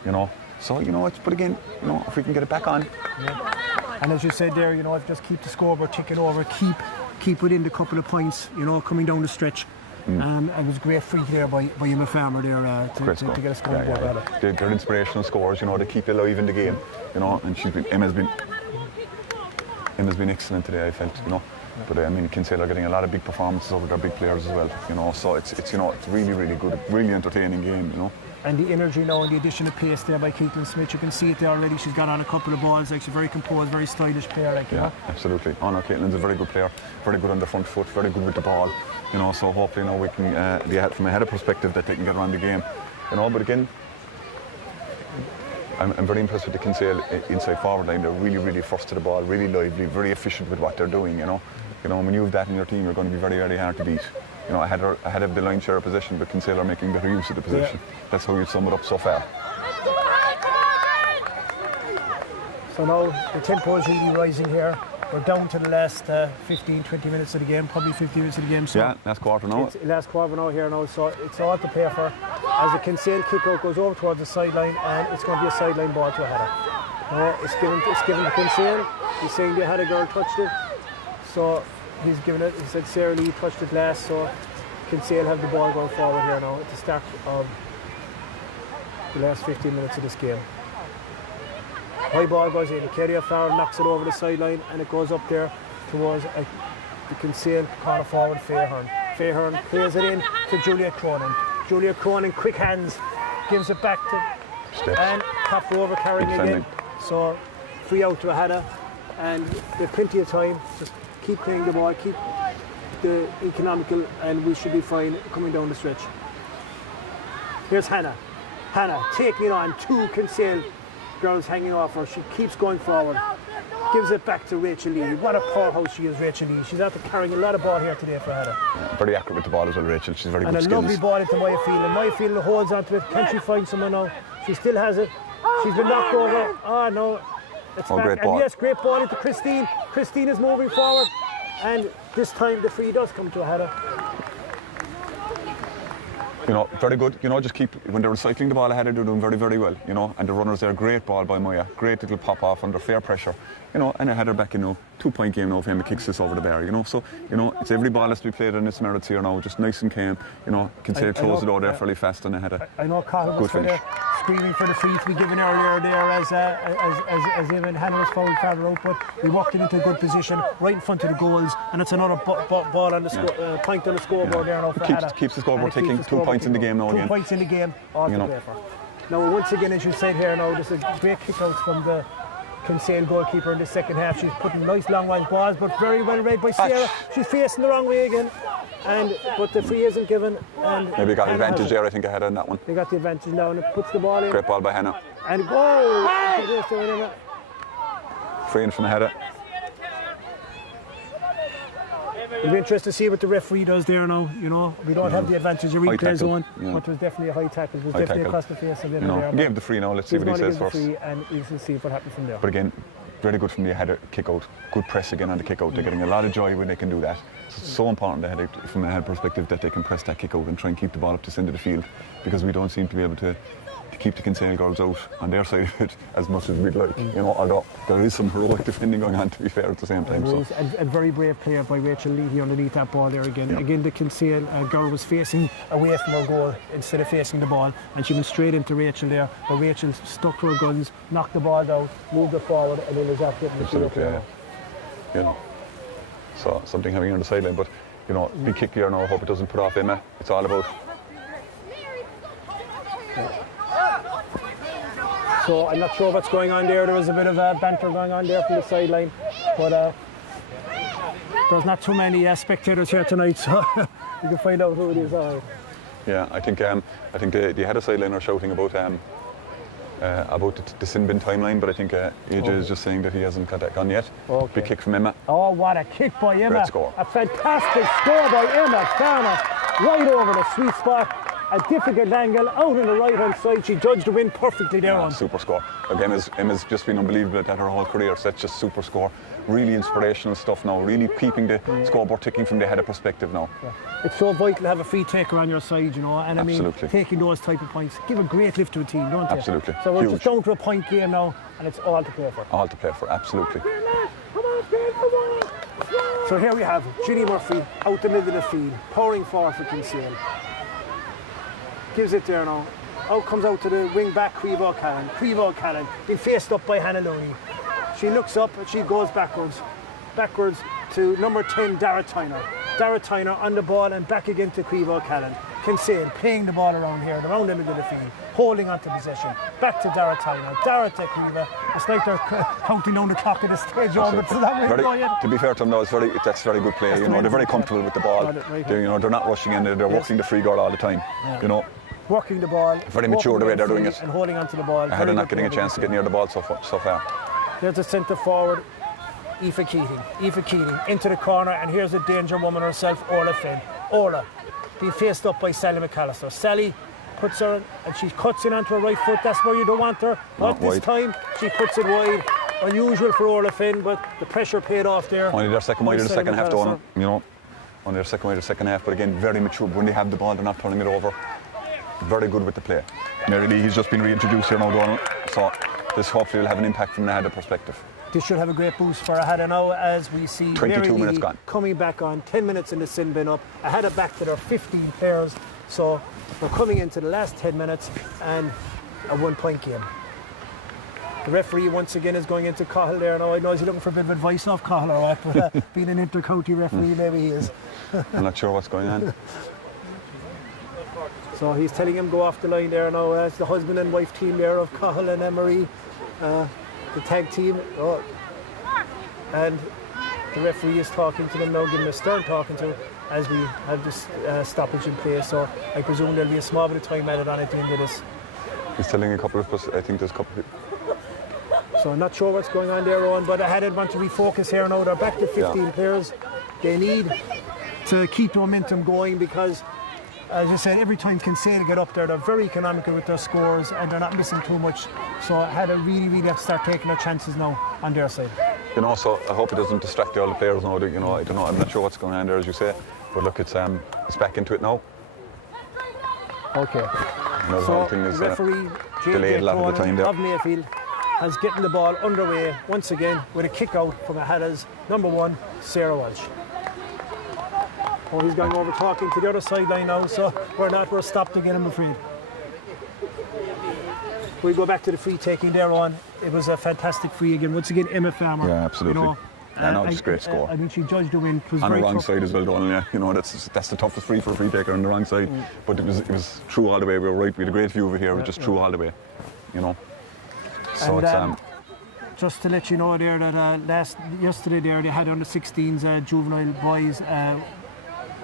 you know. So, you know, but again, you know, if we can get it back on. Yeah. And as you said there, you know, if just keep the scoreboard ticking over, keep within the couple of points, you know, coming down the stretch. And it was a great free there by Emma Farmer there to get a score on board. They're inspirational scores, you know, they keep you alive in the game, you know, and Emma's been excellent today, I felt, you know. But I mean, Kinsale are getting a lot of big performances over their big players as well, you know. So it's you know, it's really, really good, really entertaining game, you know. And the energy now and the addition of pace there by Caitlin Smith, you can see it there already. She's got on a couple of balls, like she's a very composed, very stylish player, like, you know. Absolutely. Oh no, Caitlin's a very good player, very good on the front foot, very good with the ball, you know. So hopefully, you know, we can from a header perspective that they can get around the game, you know. But again, I'm very impressed with the Kinsale inside forward line. They're really, really first to the ball, really lively, very efficient with what they're doing, you know. You know, when you have that in your team, you're going to be very, very hard to beat. You know, ahead of the line share of possession, but Kinsale are making better use of the possession. That's how you sum it up so far. So now the tempo is really rising here. We're down to the last 15-20 minutes of the game, probably 50 minutes of the game. So yeah, last quarter now. It's last quarter now here now, so it's all to play for. As the Kinsale kick-out goes over towards the sideline, and it's going to be a sideline ball to Aghada. No, it's given to Kinsale. He's saying the Aghada girl touched it. So he's given it, he said Sarah Lee touched it last, so Kinsale have the ball going forward here now at the start of the last 15 minutes of this game. High ball goes in, Kerry Farrell knocks it over the sideline, and it goes up there towards the Kinsale corner forward, Fairhurn. Fairhurn plays it in to Julia Cronin. Julia Cronin, quick hands, gives it back to Steps. And top over carrying again. So free out to Aghada, and there's plenty of time. Just keep playing the ball, keep the economical, and we should be fine coming down the stretch. Here's Hannah. Hannah taking it on, 2 Kinsale girls hanging off her. She keeps going forward, gives it back to Rachel Lee. What a powerhouse she is, Rachel Lee. She's after carrying a lot of ball here today for Aghada. Yeah, very accurate with the ball as well, Rachel. She's very good skills. And a lovely ball into Maya Field, and Maya Field holds onto it. Can she find someone now? She still has it. She's been knocked over. Oh no. It's back. Great ball. And yes, great ball into Christine. Christine is moving forward, and this time the free does come to Aghada. You know, very good. You know, just keep, when they're recycling the ball ahead, they're doing very, very well. You know, and the runners there, great ball by Moya, great little pop off under fair pressure. You know, and ahead her back, you know, 2-point game now if Emma kicks this over the bar. You know, so you know, it's every ball has to be played on its merits here now, just nice and calm. You know, Kinsale close it out there fairly fast, and ahead. I know Cahill was screaming for the free to be given earlier there as Emma and Hannah was fouled farther out, but we walked it into a good position right in front of the goals, and it's another ball on the point on the scoreboard there now for Aghada. Keeps the scoreboard ticking. 2 points in the game now again. 2 points in the game, all to play for. Now once again, as you said here now, there's a great kick out from the Kinsale goalkeeper in the second half. She's putting nice long range balls, but very well read by Sarah. She's facing the wrong way again, but the free isn't given. And maybe got the advantage there, I think, ahead on that one. They got the advantage now, and it puts the ball in. Great ball by Hannah. And goal! Free in from Aghada. It'll be interesting to see what the referee does there now. You know, we don't have the advantage of replay zone, yeah. but there was definitely a high tackle. It was High definitely tackle. across the face of it You know, there. gave the free now. Let's see what he says first. And you can see what happens from there. But again, very good from the header kick out. Good press again on the kick out. They're getting a lot of joy when they can do that. So it's so important from a head perspective that they can press that kick out and try and keep the ball up to the end of the field, because we don't seem to be able to keep the Kinsale girls out on their side of it as much as we'd like. You know, although there is some heroic defending going on, to be fair, at the same time. So. A very brave player by Rachel Leahy underneath that ball there again. Again, the Kinsale girl was facing away from her goal instead of facing the ball, and she went straight into Rachel there. But Rachel stuck to her guns, knocked the ball down, moved it forward, and then was after getting the field. Yeah. You know, so something having on the sideline, but you know, big kick here now. I hope it doesn't put off Emma. It's all about. So I'm not sure what's going on there. There was a bit of banter going on there from the sideline, but there's not too many spectators here tonight, so you can find out who it is. Yeah, I think the head of sideline are shouting about the sin bin timeline, but I think AJ is just saying that he hasn't got that gone yet. Okay. Big kick from Emma. Oh, what a kick by Emma! Great score. A fantastic score by Emma Farmer, right over the sweet spot. A difficult angle out on the right hand side. She judged the win perfectly there on. Super score. Again, Emma's just been unbelievable at her whole career, so that's just super score. Really inspirational stuff now, really keeping the scoreboard ticking from the header perspective now. Yeah. It's so vital to have a free taker on your side, you know, and I mean, taking those type of points give a great lift to a team, don't they? Absolutely. So we're just down to a point game now, and it's all to play for. All to play for, absolutely. So here we have Ginny Murphy out the middle of the field, powering forward for Kinsale. Gives it there now. Out comes out to the wing back, Crevo Callan, being faced up by Hannah Looney. She looks up and she goes backwards to number 10, Dara Tyner. Dara Tyner on the ball and back again to Crevo Callan. Kinsale playing the ball around here, around the middle of the field, holding on to possession. Back to Dara Tyner, Dara to Crevo. It's like they're counting down the clock at the stage, but to be fair to them, that's very good play. You know, they're very comfortable with the ball. They're not rushing in, they're working the free goal all the time. You know. Working the ball. Very mature the way they're doing it. And holding onto the ball. They're not getting a chance to get near the ball so far. There's a centre forward, Aoife Keating into the corner, and here's a danger woman herself, Orla Finn. Orla being faced up by Sally McAllister. Sally puts her in, and she cuts in onto her right foot. That's where you don't want her. But this time she puts it wide. Unusual for Orla Finn, but the pressure paid off there. Only their second wide of the second half, though. You know, only their second wide of the second half. But again, very mature. When they have the ball, they're not turning it over. Very good with the play. Mary Lee, he's just been reintroduced here now, Donald. So this hopefully will have an impact from the header perspective. This should have a great boost for Aghada now, as we see 22 minutes gone. Coming back on, 10 minutes in the sin bin up. Aghada back to their 15 players. So we're coming into the last 10 minutes and a 1 point game. The referee once again is going into Cahill there now. I know he's looking for a bit of advice off Cahill or what, but being an inter-county referee, maybe he is. I'm not sure what's going on. So he's telling him go off the line there now. It's the husband and wife team there of Cahill and Emery, the tag team. Oh. And the referee is talking to them now, giving a stern talking to as we have this stoppage in place. So I presume there'll be a small bit of time added on at the end of this. He's telling a couple of us, I think there's a couple of people. So I'm not sure what's going on there, Owen, but I had to want to refocus here now. They're back to 15 players. They need to keep the momentum going because, as I said, every time Kinsale get up there, they're very economical with their scores and they're not missing too much. So I had to really have to start taking their chances now on their side. You know, so I hope it doesn't distract all the players now. You know, I don't know. I'm not sure what's going on there, as you say. But look, it's back into it now. Okay. Another so thing is referee delayed a lot of the time there. of Mayfield has getting the ball underway once again with a kick out from Aghada's number 1, Sarah Walsh. Oh, he's going over talking to the other sideline now, so we're stopped again, I'm afraid. We go back to the free taking there on. It was a fantastic free again. Once again, Emma Farmer. Yeah, absolutely. You know, I know, it's a great score. I mean, she judged the win. It was on the wrong tough. side as well, Donald. Yeah, you know, that's the toughest free for a free taker on the wrong side. But it was true all the way. We were right. We had a great view of it here. It was just true all the way. You know. So and, it's just to let you know there that yesterday there they had under 16s juvenile boys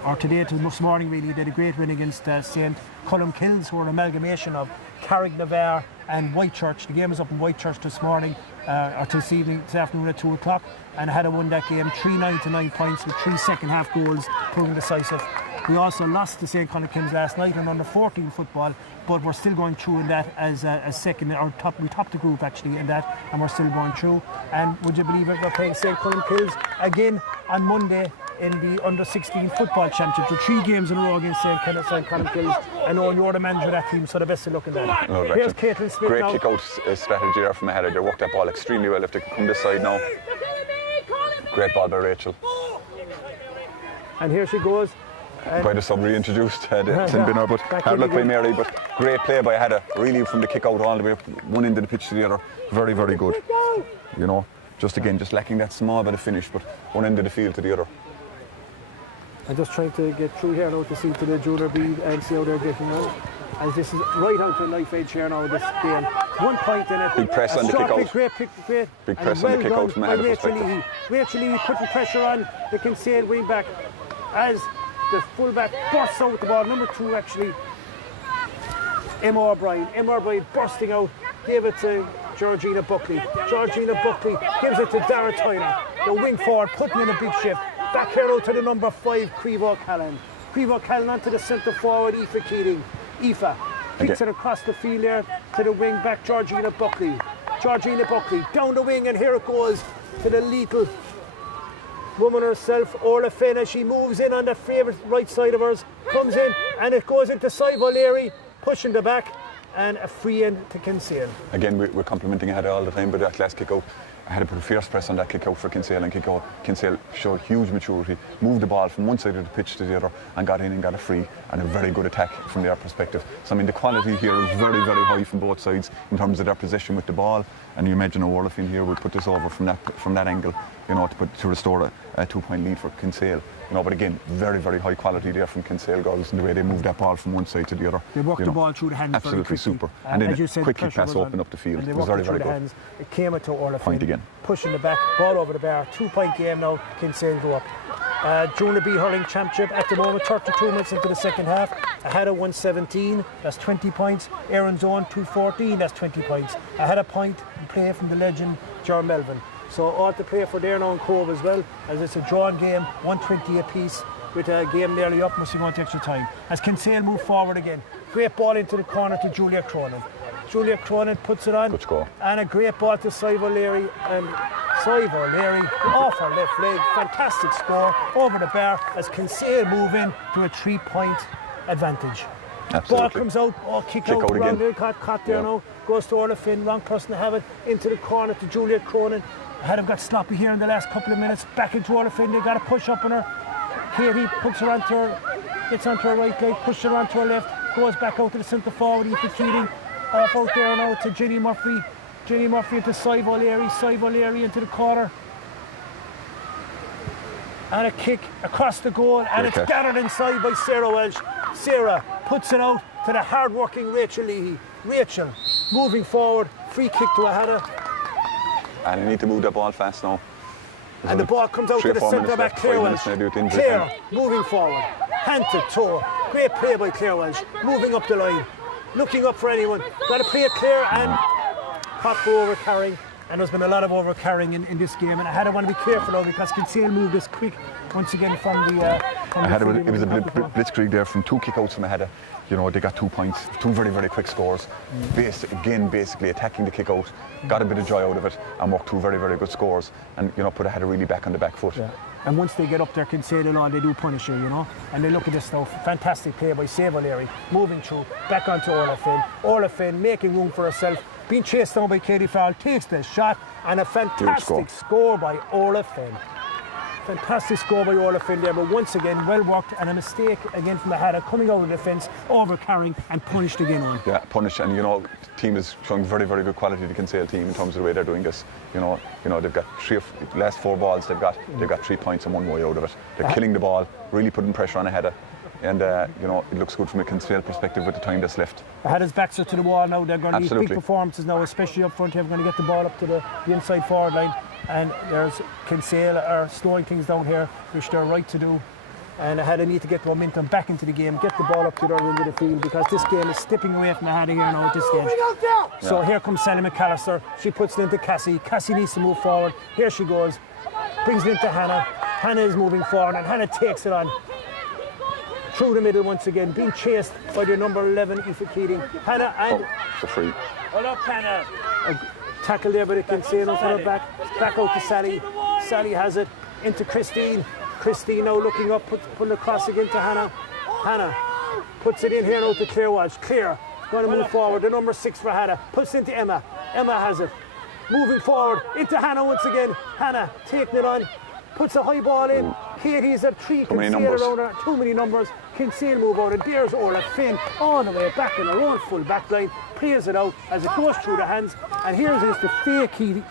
or today to this morning really, did a great win against St. Columkills, who are an amalgamation of Carricknavar and Whitechurch. The game was up in Whitechurch this morning, or this afternoon at 2 o'clock, and had won that game 3-9 to 9 points with 3 second half goals, proving decisive. We also lost to St. Columkills last night in under 14 football, but we're still going through in that as second, or we topped the group actually in that, and we're still going through. And would you believe it, we're playing St. Columkills again on Monday in the under 16 football championship. The 3 games in a row against St. Columkills. I know you're the manager of that team, so the best of luck in that. No, Here's Caitlin Smith. Great now. kick-out strategy there from Aghada. They worked that ball extremely well. If they could come this side now. Great ball by Rachel. And here she goes. By the sub reintroduced Tinbinner, but hard luck by Mary. But great play by Aghada, really from the kick out all the way up one end of the pitch to the other. Very, very good. You know, just lacking that small bit of finish, but one end of the field to the other. I'm just trying to get through here now to see to the junior B and see how they're getting on. As this is right out to knife edge here now, this game. 1 point in it. Big press on the kick out. Great. Big press on the kick out from Aghada perspective. Rachel Leahy putting pressure on the Kinsale wing back as the fullback bursts out the ball. Number 2 actually, Emma O'Brien. Emma O'Brien bursting out, gave it to Georgina Buckley. Georgina Buckley gives it to Dara Tyler. The wing forward putting in a big shift. Back here out to the number 5, Crevo Callan. Crevo Callan onto the centre forward, Aoife Keating. Aoife kicks it across the field there to the wing back, Georgina Buckley. Georgina Buckley down the wing, and here it goes to the lethal woman herself, Orla Finn, as she moves in on the favourite right side of hers, comes in, and it goes into Sive O'Leary, pushing the back, and a free end to Kinsale. Again, we're complimenting Aghada all the time, but that last kick out, I had to put a fierce press on that kick out for Kinsale, and kick out. Kinsale showed huge maturity, moved the ball from one side of the pitch to the other, and got in and got a free, and a very good attack from their perspective. So I mean, the quality here is very, very high from both sides in terms of their possession with the ball. And you imagine Orla Finn here would put this over from that angle, you know, to restore a 2-point lead for Kinsale. You know, but again, very, very high quality there from Kinsale girls in the way they moved that ball from one side to the other. They worked the ball through the hands. Absolutely super. And then a quick kick pass open up the field. It was very, very good. Hands. It came to Orla Finn. Point again. Pushing the back, ball over the bar. 2-point game now. Kinsale go up. Junior B hurling championship at the moment. 32 minutes into the second half. Aghada 117. That's 20 points. Erin's Own 214. That's 20 points. Aghada point play from the legend John Melvin. So all to play for there now in Cove as well, as it's a drawn game, 120 apiece, with a game nearly up, must be going to extra time. As Kinsale move forward again, great ball into the corner to Julia Cronin. Julia Cronin puts it on, good score. And a great ball to Sive O'Leary, and Sive O'Leary off her left leg, fantastic score over the bar as Kinsale move in to a 3-point advantage. Absolutely. Ball comes out, kick out around there, caught there now, goes to Orla Finn, wrong person to have it, into the corner to Julia Cronin. Had got sloppy here in the last couple of minutes, back into Orla Finn, they got a push up on her. Katie puts her onto her, gets onto her right leg, pushes her onto her left, goes back out to the centre forward, Aoife Keating, off out there now to Jenny Murphy. Jenny Murphy into Sive O'Leary into the corner. And a kick across the goal, and it's gathered inside by Sarah Welsh. Sarah puts it out to the hard-working Rachel Leahy. Rachel moving forward, free kick to Aghada. And you need to move that ball fast now. And the ball comes out to the centre back, Claire Welsh. Claire moving forward, hand to toe. Great play by Claire Welsh, moving up the line, looking up for anyone. Got to play it clear, and caught for over-carrying. And there's been a lot of over-carrying in this game, and I had to want to be careful now because Kinsale moved this quick once again from the. It was a blitzkrieg there from 2 kickouts from Aghada. You know, they got 2 points, 2 very, very quick scores. Basically attacking the kick out, got a bit of joy out of it, and worked 2 very, very good scores. And you know, put Aghada really back on the back foot. Yeah. And once they get up there, Kinsale and all, they do punish her, you know. And they look at this now, fantastic play by Sive O'Leary, moving through, back onto Orla Finn. Orla Finn making room for herself, being chased down by Katie Farrell, takes the shot, and a fantastic score by Orla Finn. Fantastic score by Orla Finn there, but once again, well worked, and a mistake again from Aghada, coming over the defence, over-carrying, and punished again on. Yeah, punished, and you know, the team is showing very, very good quality, the Kinsale team, in terms of the way they're doing this. You know, they've got last 4 balls they've got 3 points and 1 way out of it. They're killing the ball, really putting pressure on Aghada. And you know, it looks good from a Kinsale perspective with the time that's left. Aghada's backs are to the wall now. They're going to need big performances now, especially up front. They're going to get the ball up to the inside forward line. And there's Kinsale are slowing things down here, which they're right to do. And Aghada need to get momentum back into the game, get the ball up to the other end of the field, because this game is slipping away from Aghada here now at this stage. So here comes Sally McAllister. She puts it into Cassie. Cassie needs to move forward. Here she goes. Brings it into Hannah. Hannah is moving forward and Hannah takes it on. Through the middle once again, being chased by the number 11, Aoife Keating. Hannah and... it's a free. Hold up, Hannah. A tackle there by the Kinsale for her back. Back out to Sally. Sally has it into Christine. Christine now looking up, putting across again to Hannah. Hannah puts it in here now to Claire Walsh. Claire going to move forward. The number 6 for Hannah. Puts it into Emma. Emma has it. Moving forward into Hannah once again. Hannah taking it on. Puts a high ball in. Katie's at 3. Kinsale around her. Too many numbers. Kinsale move out. And there's Orla Finn on the way back in her own full back line. Plays it out as it goes through the hands. And here's the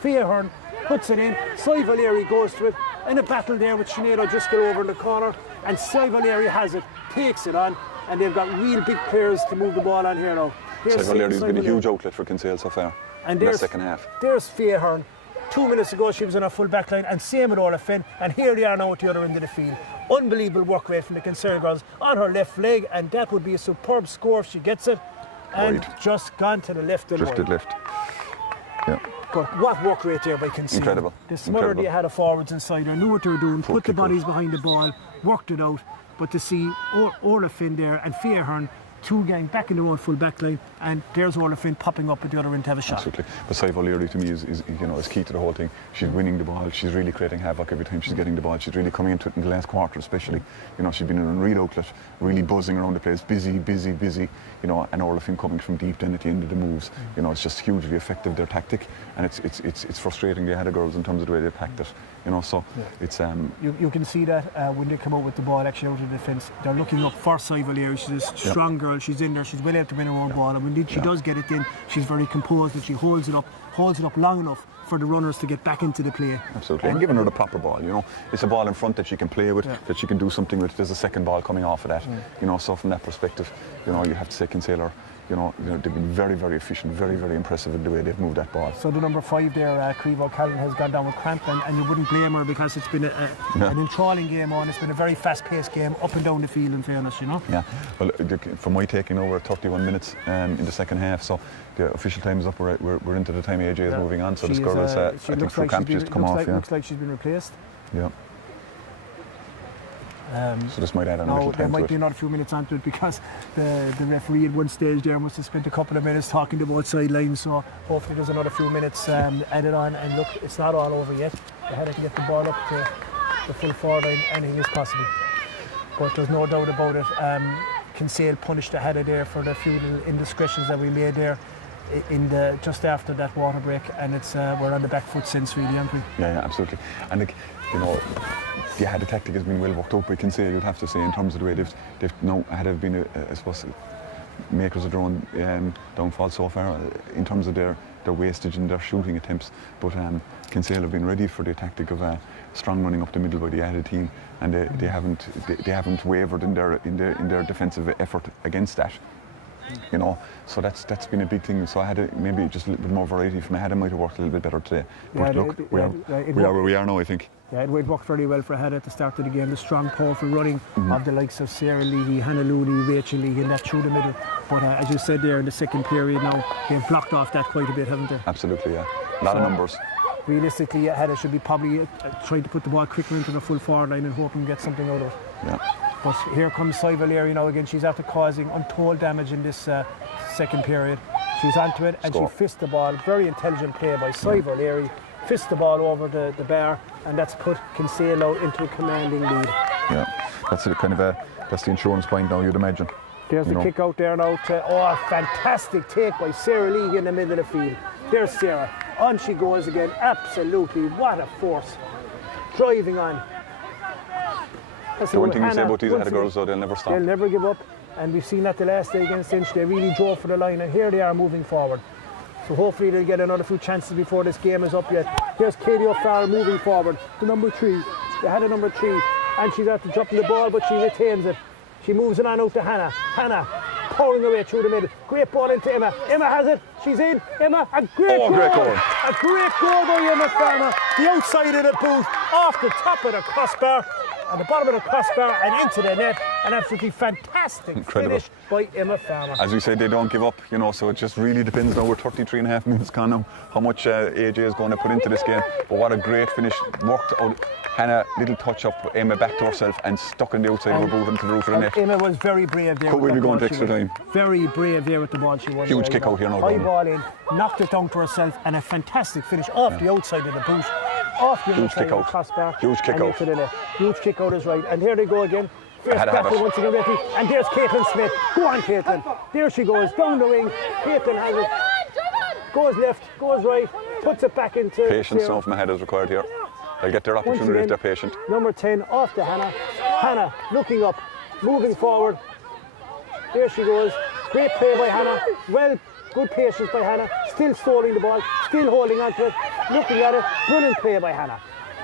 Faye Hearn. Puts it in. Cy Valeri goes to it. In a battle there with Sinead O'Driscoll over in the corner. And Cy Valeri has it. Takes it on. And they've got real big players to move the ball on here now. Cy Valeri's been a huge outlet for Kinsale so far. And in the second half. There's Faye Hearn. 2 minutes ago she was on her full back line, and same with Orla Finn, and here they are now at the other end of the field. Unbelievable work rate from the Kinsale girls on her left leg, and that would be a superb score if she gets it. And Wide. Just gone to the left and Drifted left. Yeah. But what work rate there by Kinsale. Incredible. The smothered they had a forwards inside her, knew what they were doing, put the bodies behind the ball, worked it out. But to see Orla Finn there and Faye Hearn, 2 gang back in their own full back line, and there's Orla Finn popping up at the other end to have a shot. Absolutely. But Cy Valeri to me is key to the whole thing. She's winning the ball, she's really creating havoc every time she's getting the ball, she's really coming into it in the last quarter especially. She's been an unreal outlet, really buzzing around the place, busy, and Orla Finn coming from deep then at the end of the moves. It's just hugely effective, their tactic, and it's frustrating the Aghada girls in terms of the way they packed it. It's you can see that when they come out with the ball actually out of the defence, they're looking up for Cy Valeri. She's a strong girl, she's in there, she's well able to win her own ball, and when she does get it in, she's very composed and she holds it up long enough for the runners to get back into the play. Absolutely, and giving her the proper ball, it's a ball in front that she can play with, that she can do something with. There's a second ball coming off of that, so from that perspective, you have to say Kinsale, they've been very, very efficient, very, very impressive in the way they've moved that ball. So the number 5 there, Creve O'Callaghan, has gone down with cramp, and you wouldn't blame her because it's been an enthralling game on. It's been a very fast-paced game, up and down the field, in fairness, Yeah, well, for my taking over 31 minutes in the second half, so the official time is up, we're into the time AJ is moving on, so this girl is, I think, for camp just to come off. Looks like she's been replaced. Yeah. So this might add a little time to it. There might be another few minutes onto it because the referee at one stage there must have spent a couple of minutes talking to both sidelines, so hopefully there's another few minutes added on, and look, it's not all over yet. They had to get the ball up to the full forward line, anything is possible. But there's no doubt about it, Kinsale punished Aghada there for the few little indiscretions that we made there just after that water break, and we're on the back foot since, really, aren't we? Yeah, absolutely. And the Aghada tactic has been well worked out by Kinsale, you'd have to say, in terms of the way they've now Aghada been, I suppose, makers of their own downfall so far in terms of their wastage and their shooting attempts. But Kinsale have been ready for the tactic of strong running up the middle by the Aghada team, and they haven't wavered in their defensive effort against that. So that's been a big thing. So I had maybe just a little bit more variety from Aghada might have worked a little bit better today. But we are where we are now, I think. Yeah, it worked very well for Aghada at the start of the game. The strong, powerful running of the likes of Sarah Leahy, Hannah Looney, Rachel Leahy, and that through the middle. But as you said there, in the second period now, they've blocked off that quite a bit, haven't they? Absolutely, yeah. A lot of numbers. Realistically, Aghada should be probably trying to put the ball quicker into the full forward line and hoping to get something out of it. Yeah. But here comes Cy Valeri now again. She's after causing untold damage in this second period. She's onto it and she fists the ball. Very intelligent play by Cy Valeri. Fists the ball over the bar, and that's put Kinsale out into a commanding lead. Yeah, that's that's the insurance point now, you'd imagine. There's the kick out there now to fantastic take by Sarah Leahy in the middle of the field. There's Sarah. On she goes again. Absolutely, what a force. Driving on. The one thing you say about these Aghada girls, though, they'll never stop. They'll never give up, and we've seen that the last day against Inch. They really drove for the line, and here they are moving forward. So hopefully they'll get another few chances before this game is up yet. Here's Katie O'Farrell moving forward, the number 3. They had a number 3, and she's after dropping the ball, but she retains it. She moves it on out to Hannah. Hannah pouring away through the middle. Great ball into Emma. Emma has it. She's in. Emma, a great goal. Great goal. A great goal by Emma Farmer. The outside of the boot, off the top of the crossbar. on the bottom of the crossbar and into the net. An absolutely fantastic Incredible finish by Emma Farmer. As we said, they don't give up, you know, so it just really depends now. We're 33 and a half minutes gone now, how much AJ is going to put into this game. But what a great finish. Worked out. Hannah, little touch up, Emma back to herself and stuck on the outside of her boot into the roof of the net. Emma was very brave there. Could we be going to extra time? Very brave there with the ball she won. Huge kick out here now. High ball in, knocked it down to herself, and a fantastic finish off the outside of the boot. Off the Huge outside kick of the out. crossbar. Huge kick and out. into the net. Huge kick out is right. And here they go again. First Had to have battle it. once again, Betty. And there's Caitlin Smith. Go on, Caitlin. There she goes, down the wing. Caitlin has it. Goes left, goes right, puts it back into. Patience Sarah. now from ahead is required here. They'll get their Once opportunity if again, they're patient. Number 10 off to Hannah. Hannah looking up, moving forward. There she goes. Great play by Hannah. Well, good patience by Hannah. Still stalling the ball, still holding on to it, looking at it. Brilliant play by Hannah.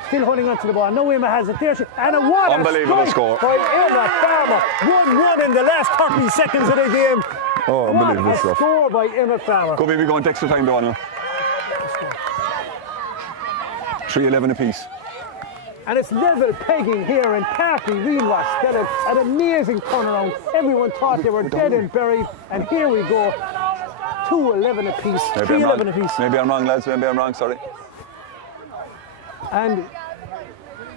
Still holding on to the ball. No, Emma has it. There she. And a what Unbelievable score by Emma Farmer. 1-1 in the last 30 seconds of the game. Oh, unbelievable What a stuff. score by Emma Farmer. Could we be going to extra time, Donald? 3-11 apiece. And it's level pegging here in Parky Greenwash. An amazing turnaround. Everyone thought they were dead and buried. And here we go. 2-11 apiece. 3-11 apiece. Maybe I'm wrong, lads. Maybe I'm wrong, sorry. And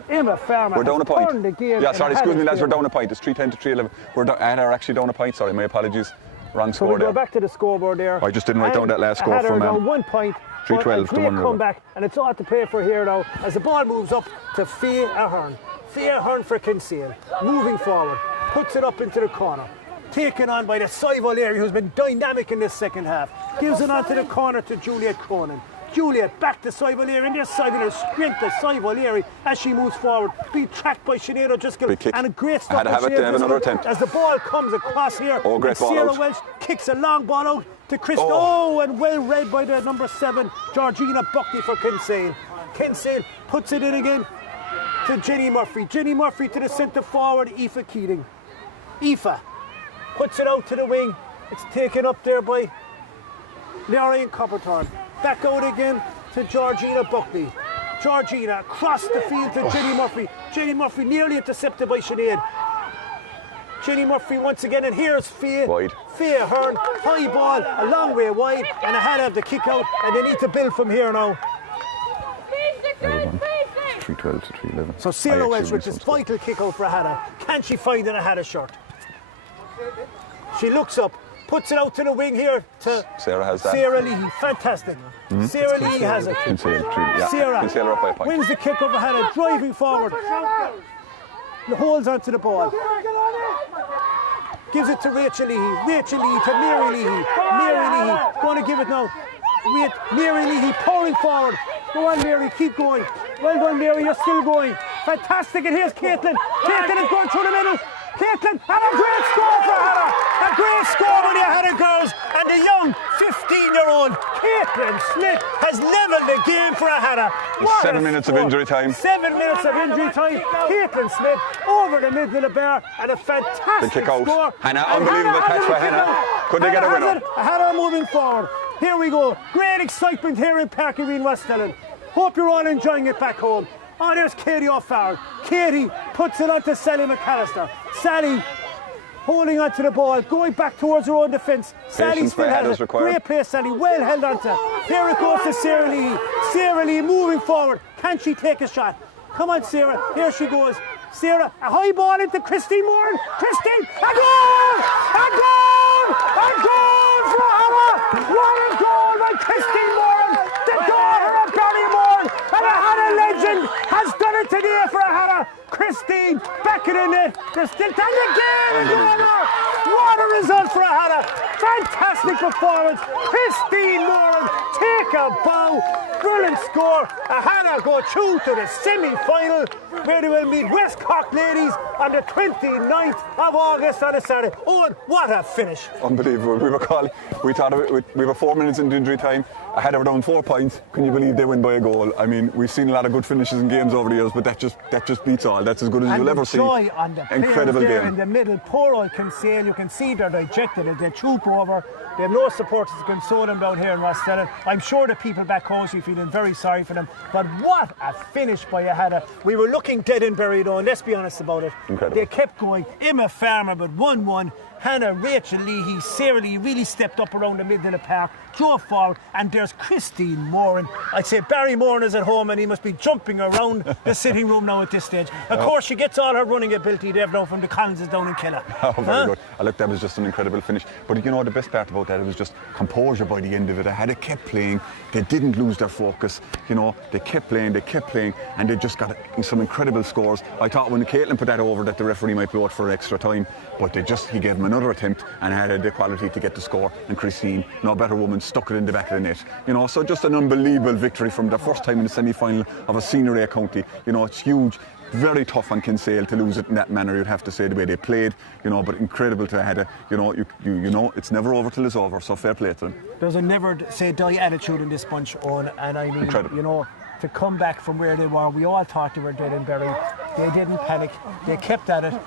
Emma Farmer We're down a point. turned the game. Yeah, sorry, excuse me, lads. We're down. down a point. It's 3-10 to 3-11. We're actually down a point. Sorry, my apologies. Wrong So score we go there. back to the scoreboard there. I just didn't write down that last score Aghada from, are down 1 point. 3-12 to Great 1. comeback, and it's all to play for here now as the ball moves up to Fia Ahern. Fia Ahern for Kinsale, moving forward, puts it up into the corner. Taken on by the Cy Valeri, who's been dynamic in this second half. Gives it onto the corner to Juliet Cronin. Juliet back to Cy Valeri, and there's Cy Valeri, sprint to Cy Valeri as she moves forward. Being tracked by Sinead O'Driscoll, Big kick. and a great stop Had to by have it, Sinead they have another O'Driscoll attempt. as the ball comes across here. Oh, great and ball Sarah out. Welsh kicks a long ball out to Chris. Oh. Oh, and well read by the number 7, Georgina Buckley for Kinsale. Kinsale puts it in again to Jenny Murphy. Jenny Murphy to the centre forward, Aoife Keating. Aoife puts it out to the wing. It's taken up there by Lorraine Copperthorne. Back out again to Georgina Buckley. Georgina across the field to Jenny Murphy. Jenny Murphy nearly intercepted by Sinead. Jenny Murphy once again, and here's Fia. Wide. Fia Ahern, high ball, a long way wide, and ahead of the kick out, and they need to build from here now. 3-12 to 3-11. So Sarah Welch with this vital kick out for Aghada. Can she find an Aghada shirt? She looks up, puts it out to the wing here to Sarah has that. Sarah Leahy. Fantastic. Sarah Leahy has it. Kinsale, yeah. Sarah Kinsale are up by a point. wins the kick over Aghada, driving forward. Holds onto the ball. Gives it to Rachel Leahy. Rachel Leahy to Mary Leahy. Mary Leahy going to give it now. Mary Leahy pouring forward. Go on, Mary, keep going. Well done, Mary, you're still going. Fantastic, and here's Caitlin. Caitlin is going through the middle. Caitlin, and a great score for Aghada. A great score by the Aghada girls. And the young 15-year-old Caitlin Smith has levelled the game for Aghada. What 7 a minutes of score. injury time. 7 minutes of injury time. Caitlin Smith over the middle of the bar, and a fantastic The kick out. score. Hannah, And unbelievable Hannah catch has by the kick Hannah. out. Could they get a Hannah winner? has it. Hannah moving forward. Here we go. Great excitement here in Parky Green, West Ellen. Hope you're all enjoying it back home. Oh, there's Katie O'Farrell. Katie puts it on to Sally McAllister. Sally holding onto the ball, going back towards her own defence. Sally Patience still by has Aghada it. is required. Great play, Sally. Well held onto. Here it goes to Sarah Lee. Sarah Lee moving forward. Can she take a shot? Come on, Sarah. Here she goes. Sarah, a high ball into Christine Moore. Christine, a goal! A goal! A goal for Aghada! What a goal by Christine Moore, the daughter of Barry Moore. And Aghada legend has done it today for Aghada. Christine back in the net. They're still time the game is over. What a result for Aghada. Fantastic performance. Christine Moore, take a bow. Brilliant score. Aghada go through to the semi-final where they will meet West Cork ladies on the 29th of August on a Saturday. Oh, what a finish. Unbelievable. We thought we were 4 minutes into injury time. Aghada were down 4 points. Can you believe they win by a goal? I mean, we've seen a lot of good finishes in games over the years, but that just beats all. That's as good as you'll ever see. Joy on the Incredible players there game. in the middle. Poor old Kinsale. You can see they're dejected as they troop over. They have no supporters to console them down here in Rostellan. I'm sure the people back home will be feeling very sorry for them. But what a finish by Aghada. We were looking fucking dead and buried on, let's be honest about it. Incredible. They kept going. Emma Farmer, but 1-1. Hannah, Rachel Leahy, Sarah Lee really stepped up around the middle of the park. Joe Fall, and there's Christine Moran. I'd say Barry Moran is at home and he must be jumping around the sitting room now at this stage. Of course, she gets all her running ability there now from the Collinses down in Killa. Oh, very good. Look, that was just an incredible finish. But you know, the best part about that, it was just composure by the end of it. Aghada kept playing. They didn't lose their focus. You know, they kept playing, and they just got some incredible scores. I thought when Caitlin put that over that the referee might blow it for extra time, but he gave them another attempt and had the quality to get the score. And Christine, no better woman, stuck it in the back of the net. You know, so just an unbelievable victory from the first time in the semi-final of a senior A county. You know, it's huge. Very tough on Kinsale to lose it in that manner, you'd have to say, the way they played, you know, but incredible to have you know, it's never over till it's over, so fair play to them. There's a never say die attitude in this bunch, Owen, and I mean, incredible. You know, to come back from where they were, we all thought they were dead and buried. They didn't panic, they kept at it,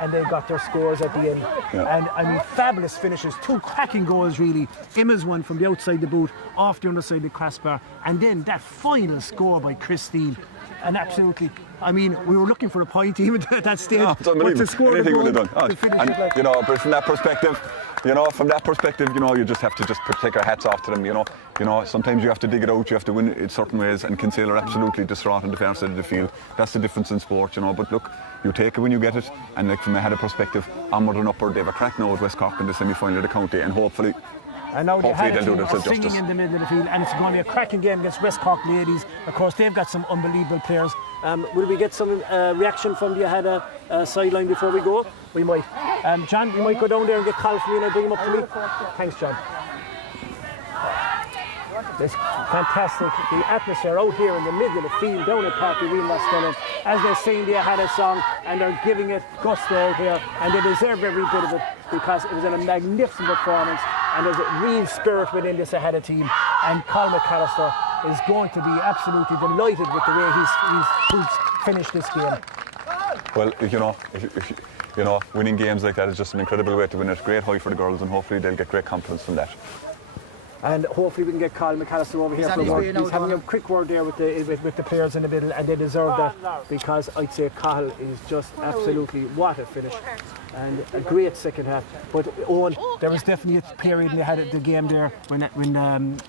and they got their scores at the end. Yeah. And I mean, fabulous finishes, 2 cracking goals really. Emma's one from the outside the boot, off the underside of the crossbar, and then that final score by Christine. And absolutely, I mean, we were looking for a point even at that stage. Oh, it's unbelievable. But to score anything the goal, would have done. to finish And, it like, you know, but from that perspective, you know, you just have to just take our hats off to them. You know, sometimes you have to dig it out. You have to win it in certain ways. And Kinsale are absolutely distraught on the far side of the field. That's the difference in sport, you know. But look, you take it when you get it. And like from a Aghada perspective, onward and upward, they have a crack now at West Cork in the semi-final of the county, and hopefully. And now Hopefully they'll do are themselves singing justice. in the middle of the field, and it's going to be a cracking game against West Cork ladies. Of course, they've got some unbelievable players. Will we get some reaction from the Aghada sideline before we go? We might. John, you might go down there and get Carl from you and bring him up to me. Thanks, John. It's fantastic. The atmosphere out here in the middle of the field, down at Parky Wheel Rathskellan, as they're singing the Aghada song, and they're giving it gusto out here, and they deserve every bit of it because it was a magnificent performance, and there's a real spirit within this Aghada team. And Colin McAllister is going to be absolutely delighted with the way he's finished this game. Well, you know, winning games like that is just an incredible way to win it. Great high for the girls, and hopefully they'll get great confidence from that. And hopefully we can get Colin McAllister over here for a word. He's having a quick word there with the players in the middle, and they deserve that, because I'd say Cahill is just absolutely what a finish. And a great second half. But Owen, there was definitely a period they had the game there when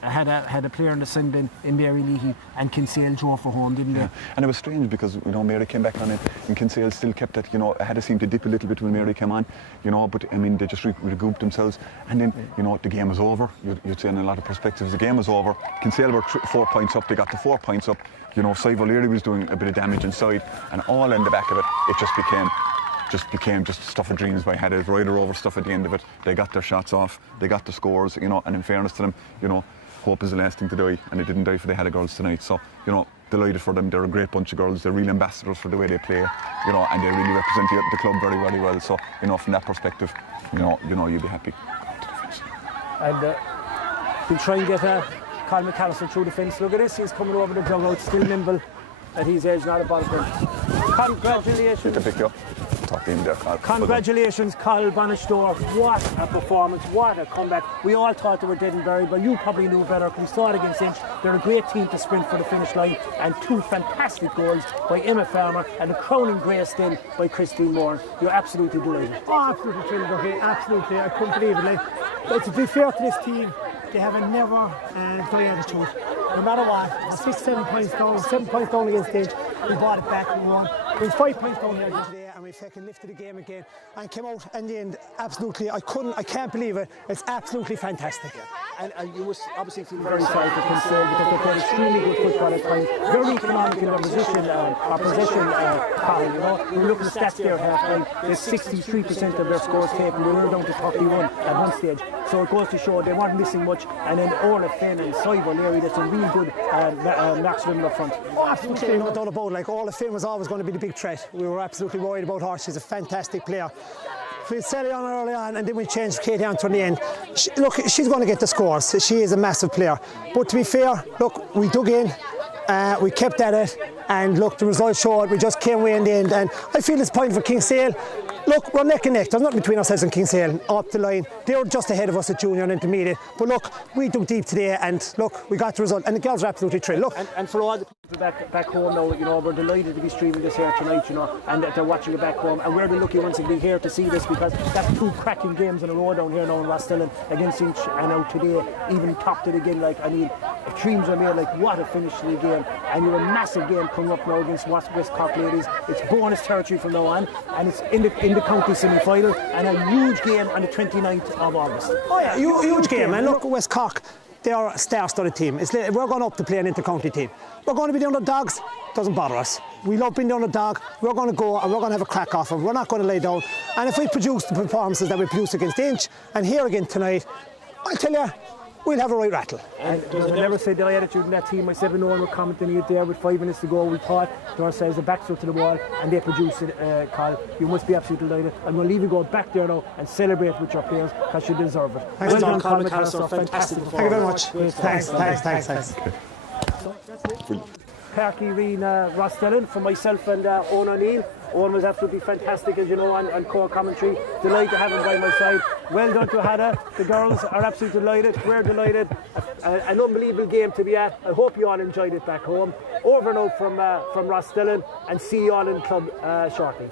had a player in the sin bin in Mary Leahy, and Kinsale drove for home, didn't they? Yeah. And it was strange because, you know, Mary came back on it and Kinsale still kept that, you know, Aghada seemed to dip a little bit when Mary came on, you know, but I mean, they just regrouped themselves, and then, you know, the game was over. You'd say in a lot of perspectives, the game was over. Kinsale were 4 points up, they got the 4 points up, you know, Sive O'Leary was doing a bit of damage inside, and all in the back of it, it just became stuff of dreams by Aghada. Rider over stuff at the end of it. They got their shots off, they got the scores, you know, and in fairness to them, you know, hope is the last thing to die, and it didn't die for the Aghada girls tonight. So, you know, delighted for them. They're a great bunch of girls. They're real ambassadors for the way they play, you know, and they really represent the club very, very well. So, you know, from that perspective, you know, you'll be happy. And we'll try and get Colin McAllister through the fence. Look at this, he's coming over the dugout, still nimble at his age, not a ball print. Congratulations. To pick you up. Talk to him there, Carl. Congratulations, Carl Bannister. What a performance, what a comeback. We all thought they were dead and buried, but you probably knew better because you saw it against Inch. They're a great team to sprint for the finish line, and 2 fantastic goals by Emma Farmer and a crowning grace still by Christine Moore. You're absolutely delighted. Oh, absolutely thrilled, okay, absolutely. I couldn't believe it. Like, to be fair to this team, they have a never die attitude. No matter what, 6, 7 points down, 7 points down against Inch, we bought it back, we won. We're 5 points down here today, and we fucking lifted the game again and came out in the end. Absolutely, I can't believe it. It's absolutely fantastic. And you must obviously feel very sorry for Kinsale because they played extremely good football at times, very economic in their possession, Colin, you know. You look at the stats there at half time, there's 63% of their scores taken, they were down to 31 at one stage. So it goes to show they weren't missing much, and then Orla Finn and Sive O'Leary, there's some really good knocks women up front. Oh, absolutely, no doubt about it. Like, Orla Finn was always going to be the big threat. We were absolutely worried about her. She's a fantastic player. We set it on early on, and then we changed Katie on to the end. Look, she's going to get the scores. She is a massive player. But to be fair, look, we dug in. We kept at it, and look, the result showed. We just came away in the end, and I feel it's point for Kinsale. Look, we're neck and neck. There's nothing between ourselves and Kinsale up the line. They were just ahead of us at junior and intermediate. But look, we dug deep today, and look, we got the result. And the girls are absolutely thrilled. Look, and for all the people back home now, you know, we're delighted to be streaming this here tonight, you know, and that they're watching it back home. And we're the lucky ones to be here to see this, because that's 2 cracking games in a row down here now in Rosstellan against Inch, and now today even topped it again. Like, I mean, dreams are made. Like, what a finish to the game. And you have a massive game coming up now against West Cork ladies. It's bonus territory from now on, and it's in the county semi-final, and a huge game on the 29th of August. oh yeah, huge game. And look, West Cork, they're a star-studded team. We're going up to play an inter-county team. We're going to be the underdogs. Doesn't bother us. We love being the underdog. We're going to go and we're going to have a crack off them. We're not going to lay down. And if we produce the performances that we produced against Inch and here again tonight, I tell you, we'll have a right rattle. And I never said the attitude in that team. I said no one were commenting it there with 5 minutes to go. We thought to ourselves, the backs up to the wall, and they produced it. Carl, you must be absolutely delighted. I'm going to leave you go back there now and celebrate with your players, because you deserve it. Thanks, well done, Carl McAllister. Fantastic. Thank you very much. Thanks. Páirc Uí Rinn Rosstellan for myself and Owen O'Neill. Owen was absolutely fantastic, as you know, on core commentary. Delighted to have him by my side. Well done to Aghada. The girls are absolutely delighted. We're delighted. An unbelievable game to be at. I hope you all enjoyed it back home. Over and out from Rosstellan, and see you all in club shortly.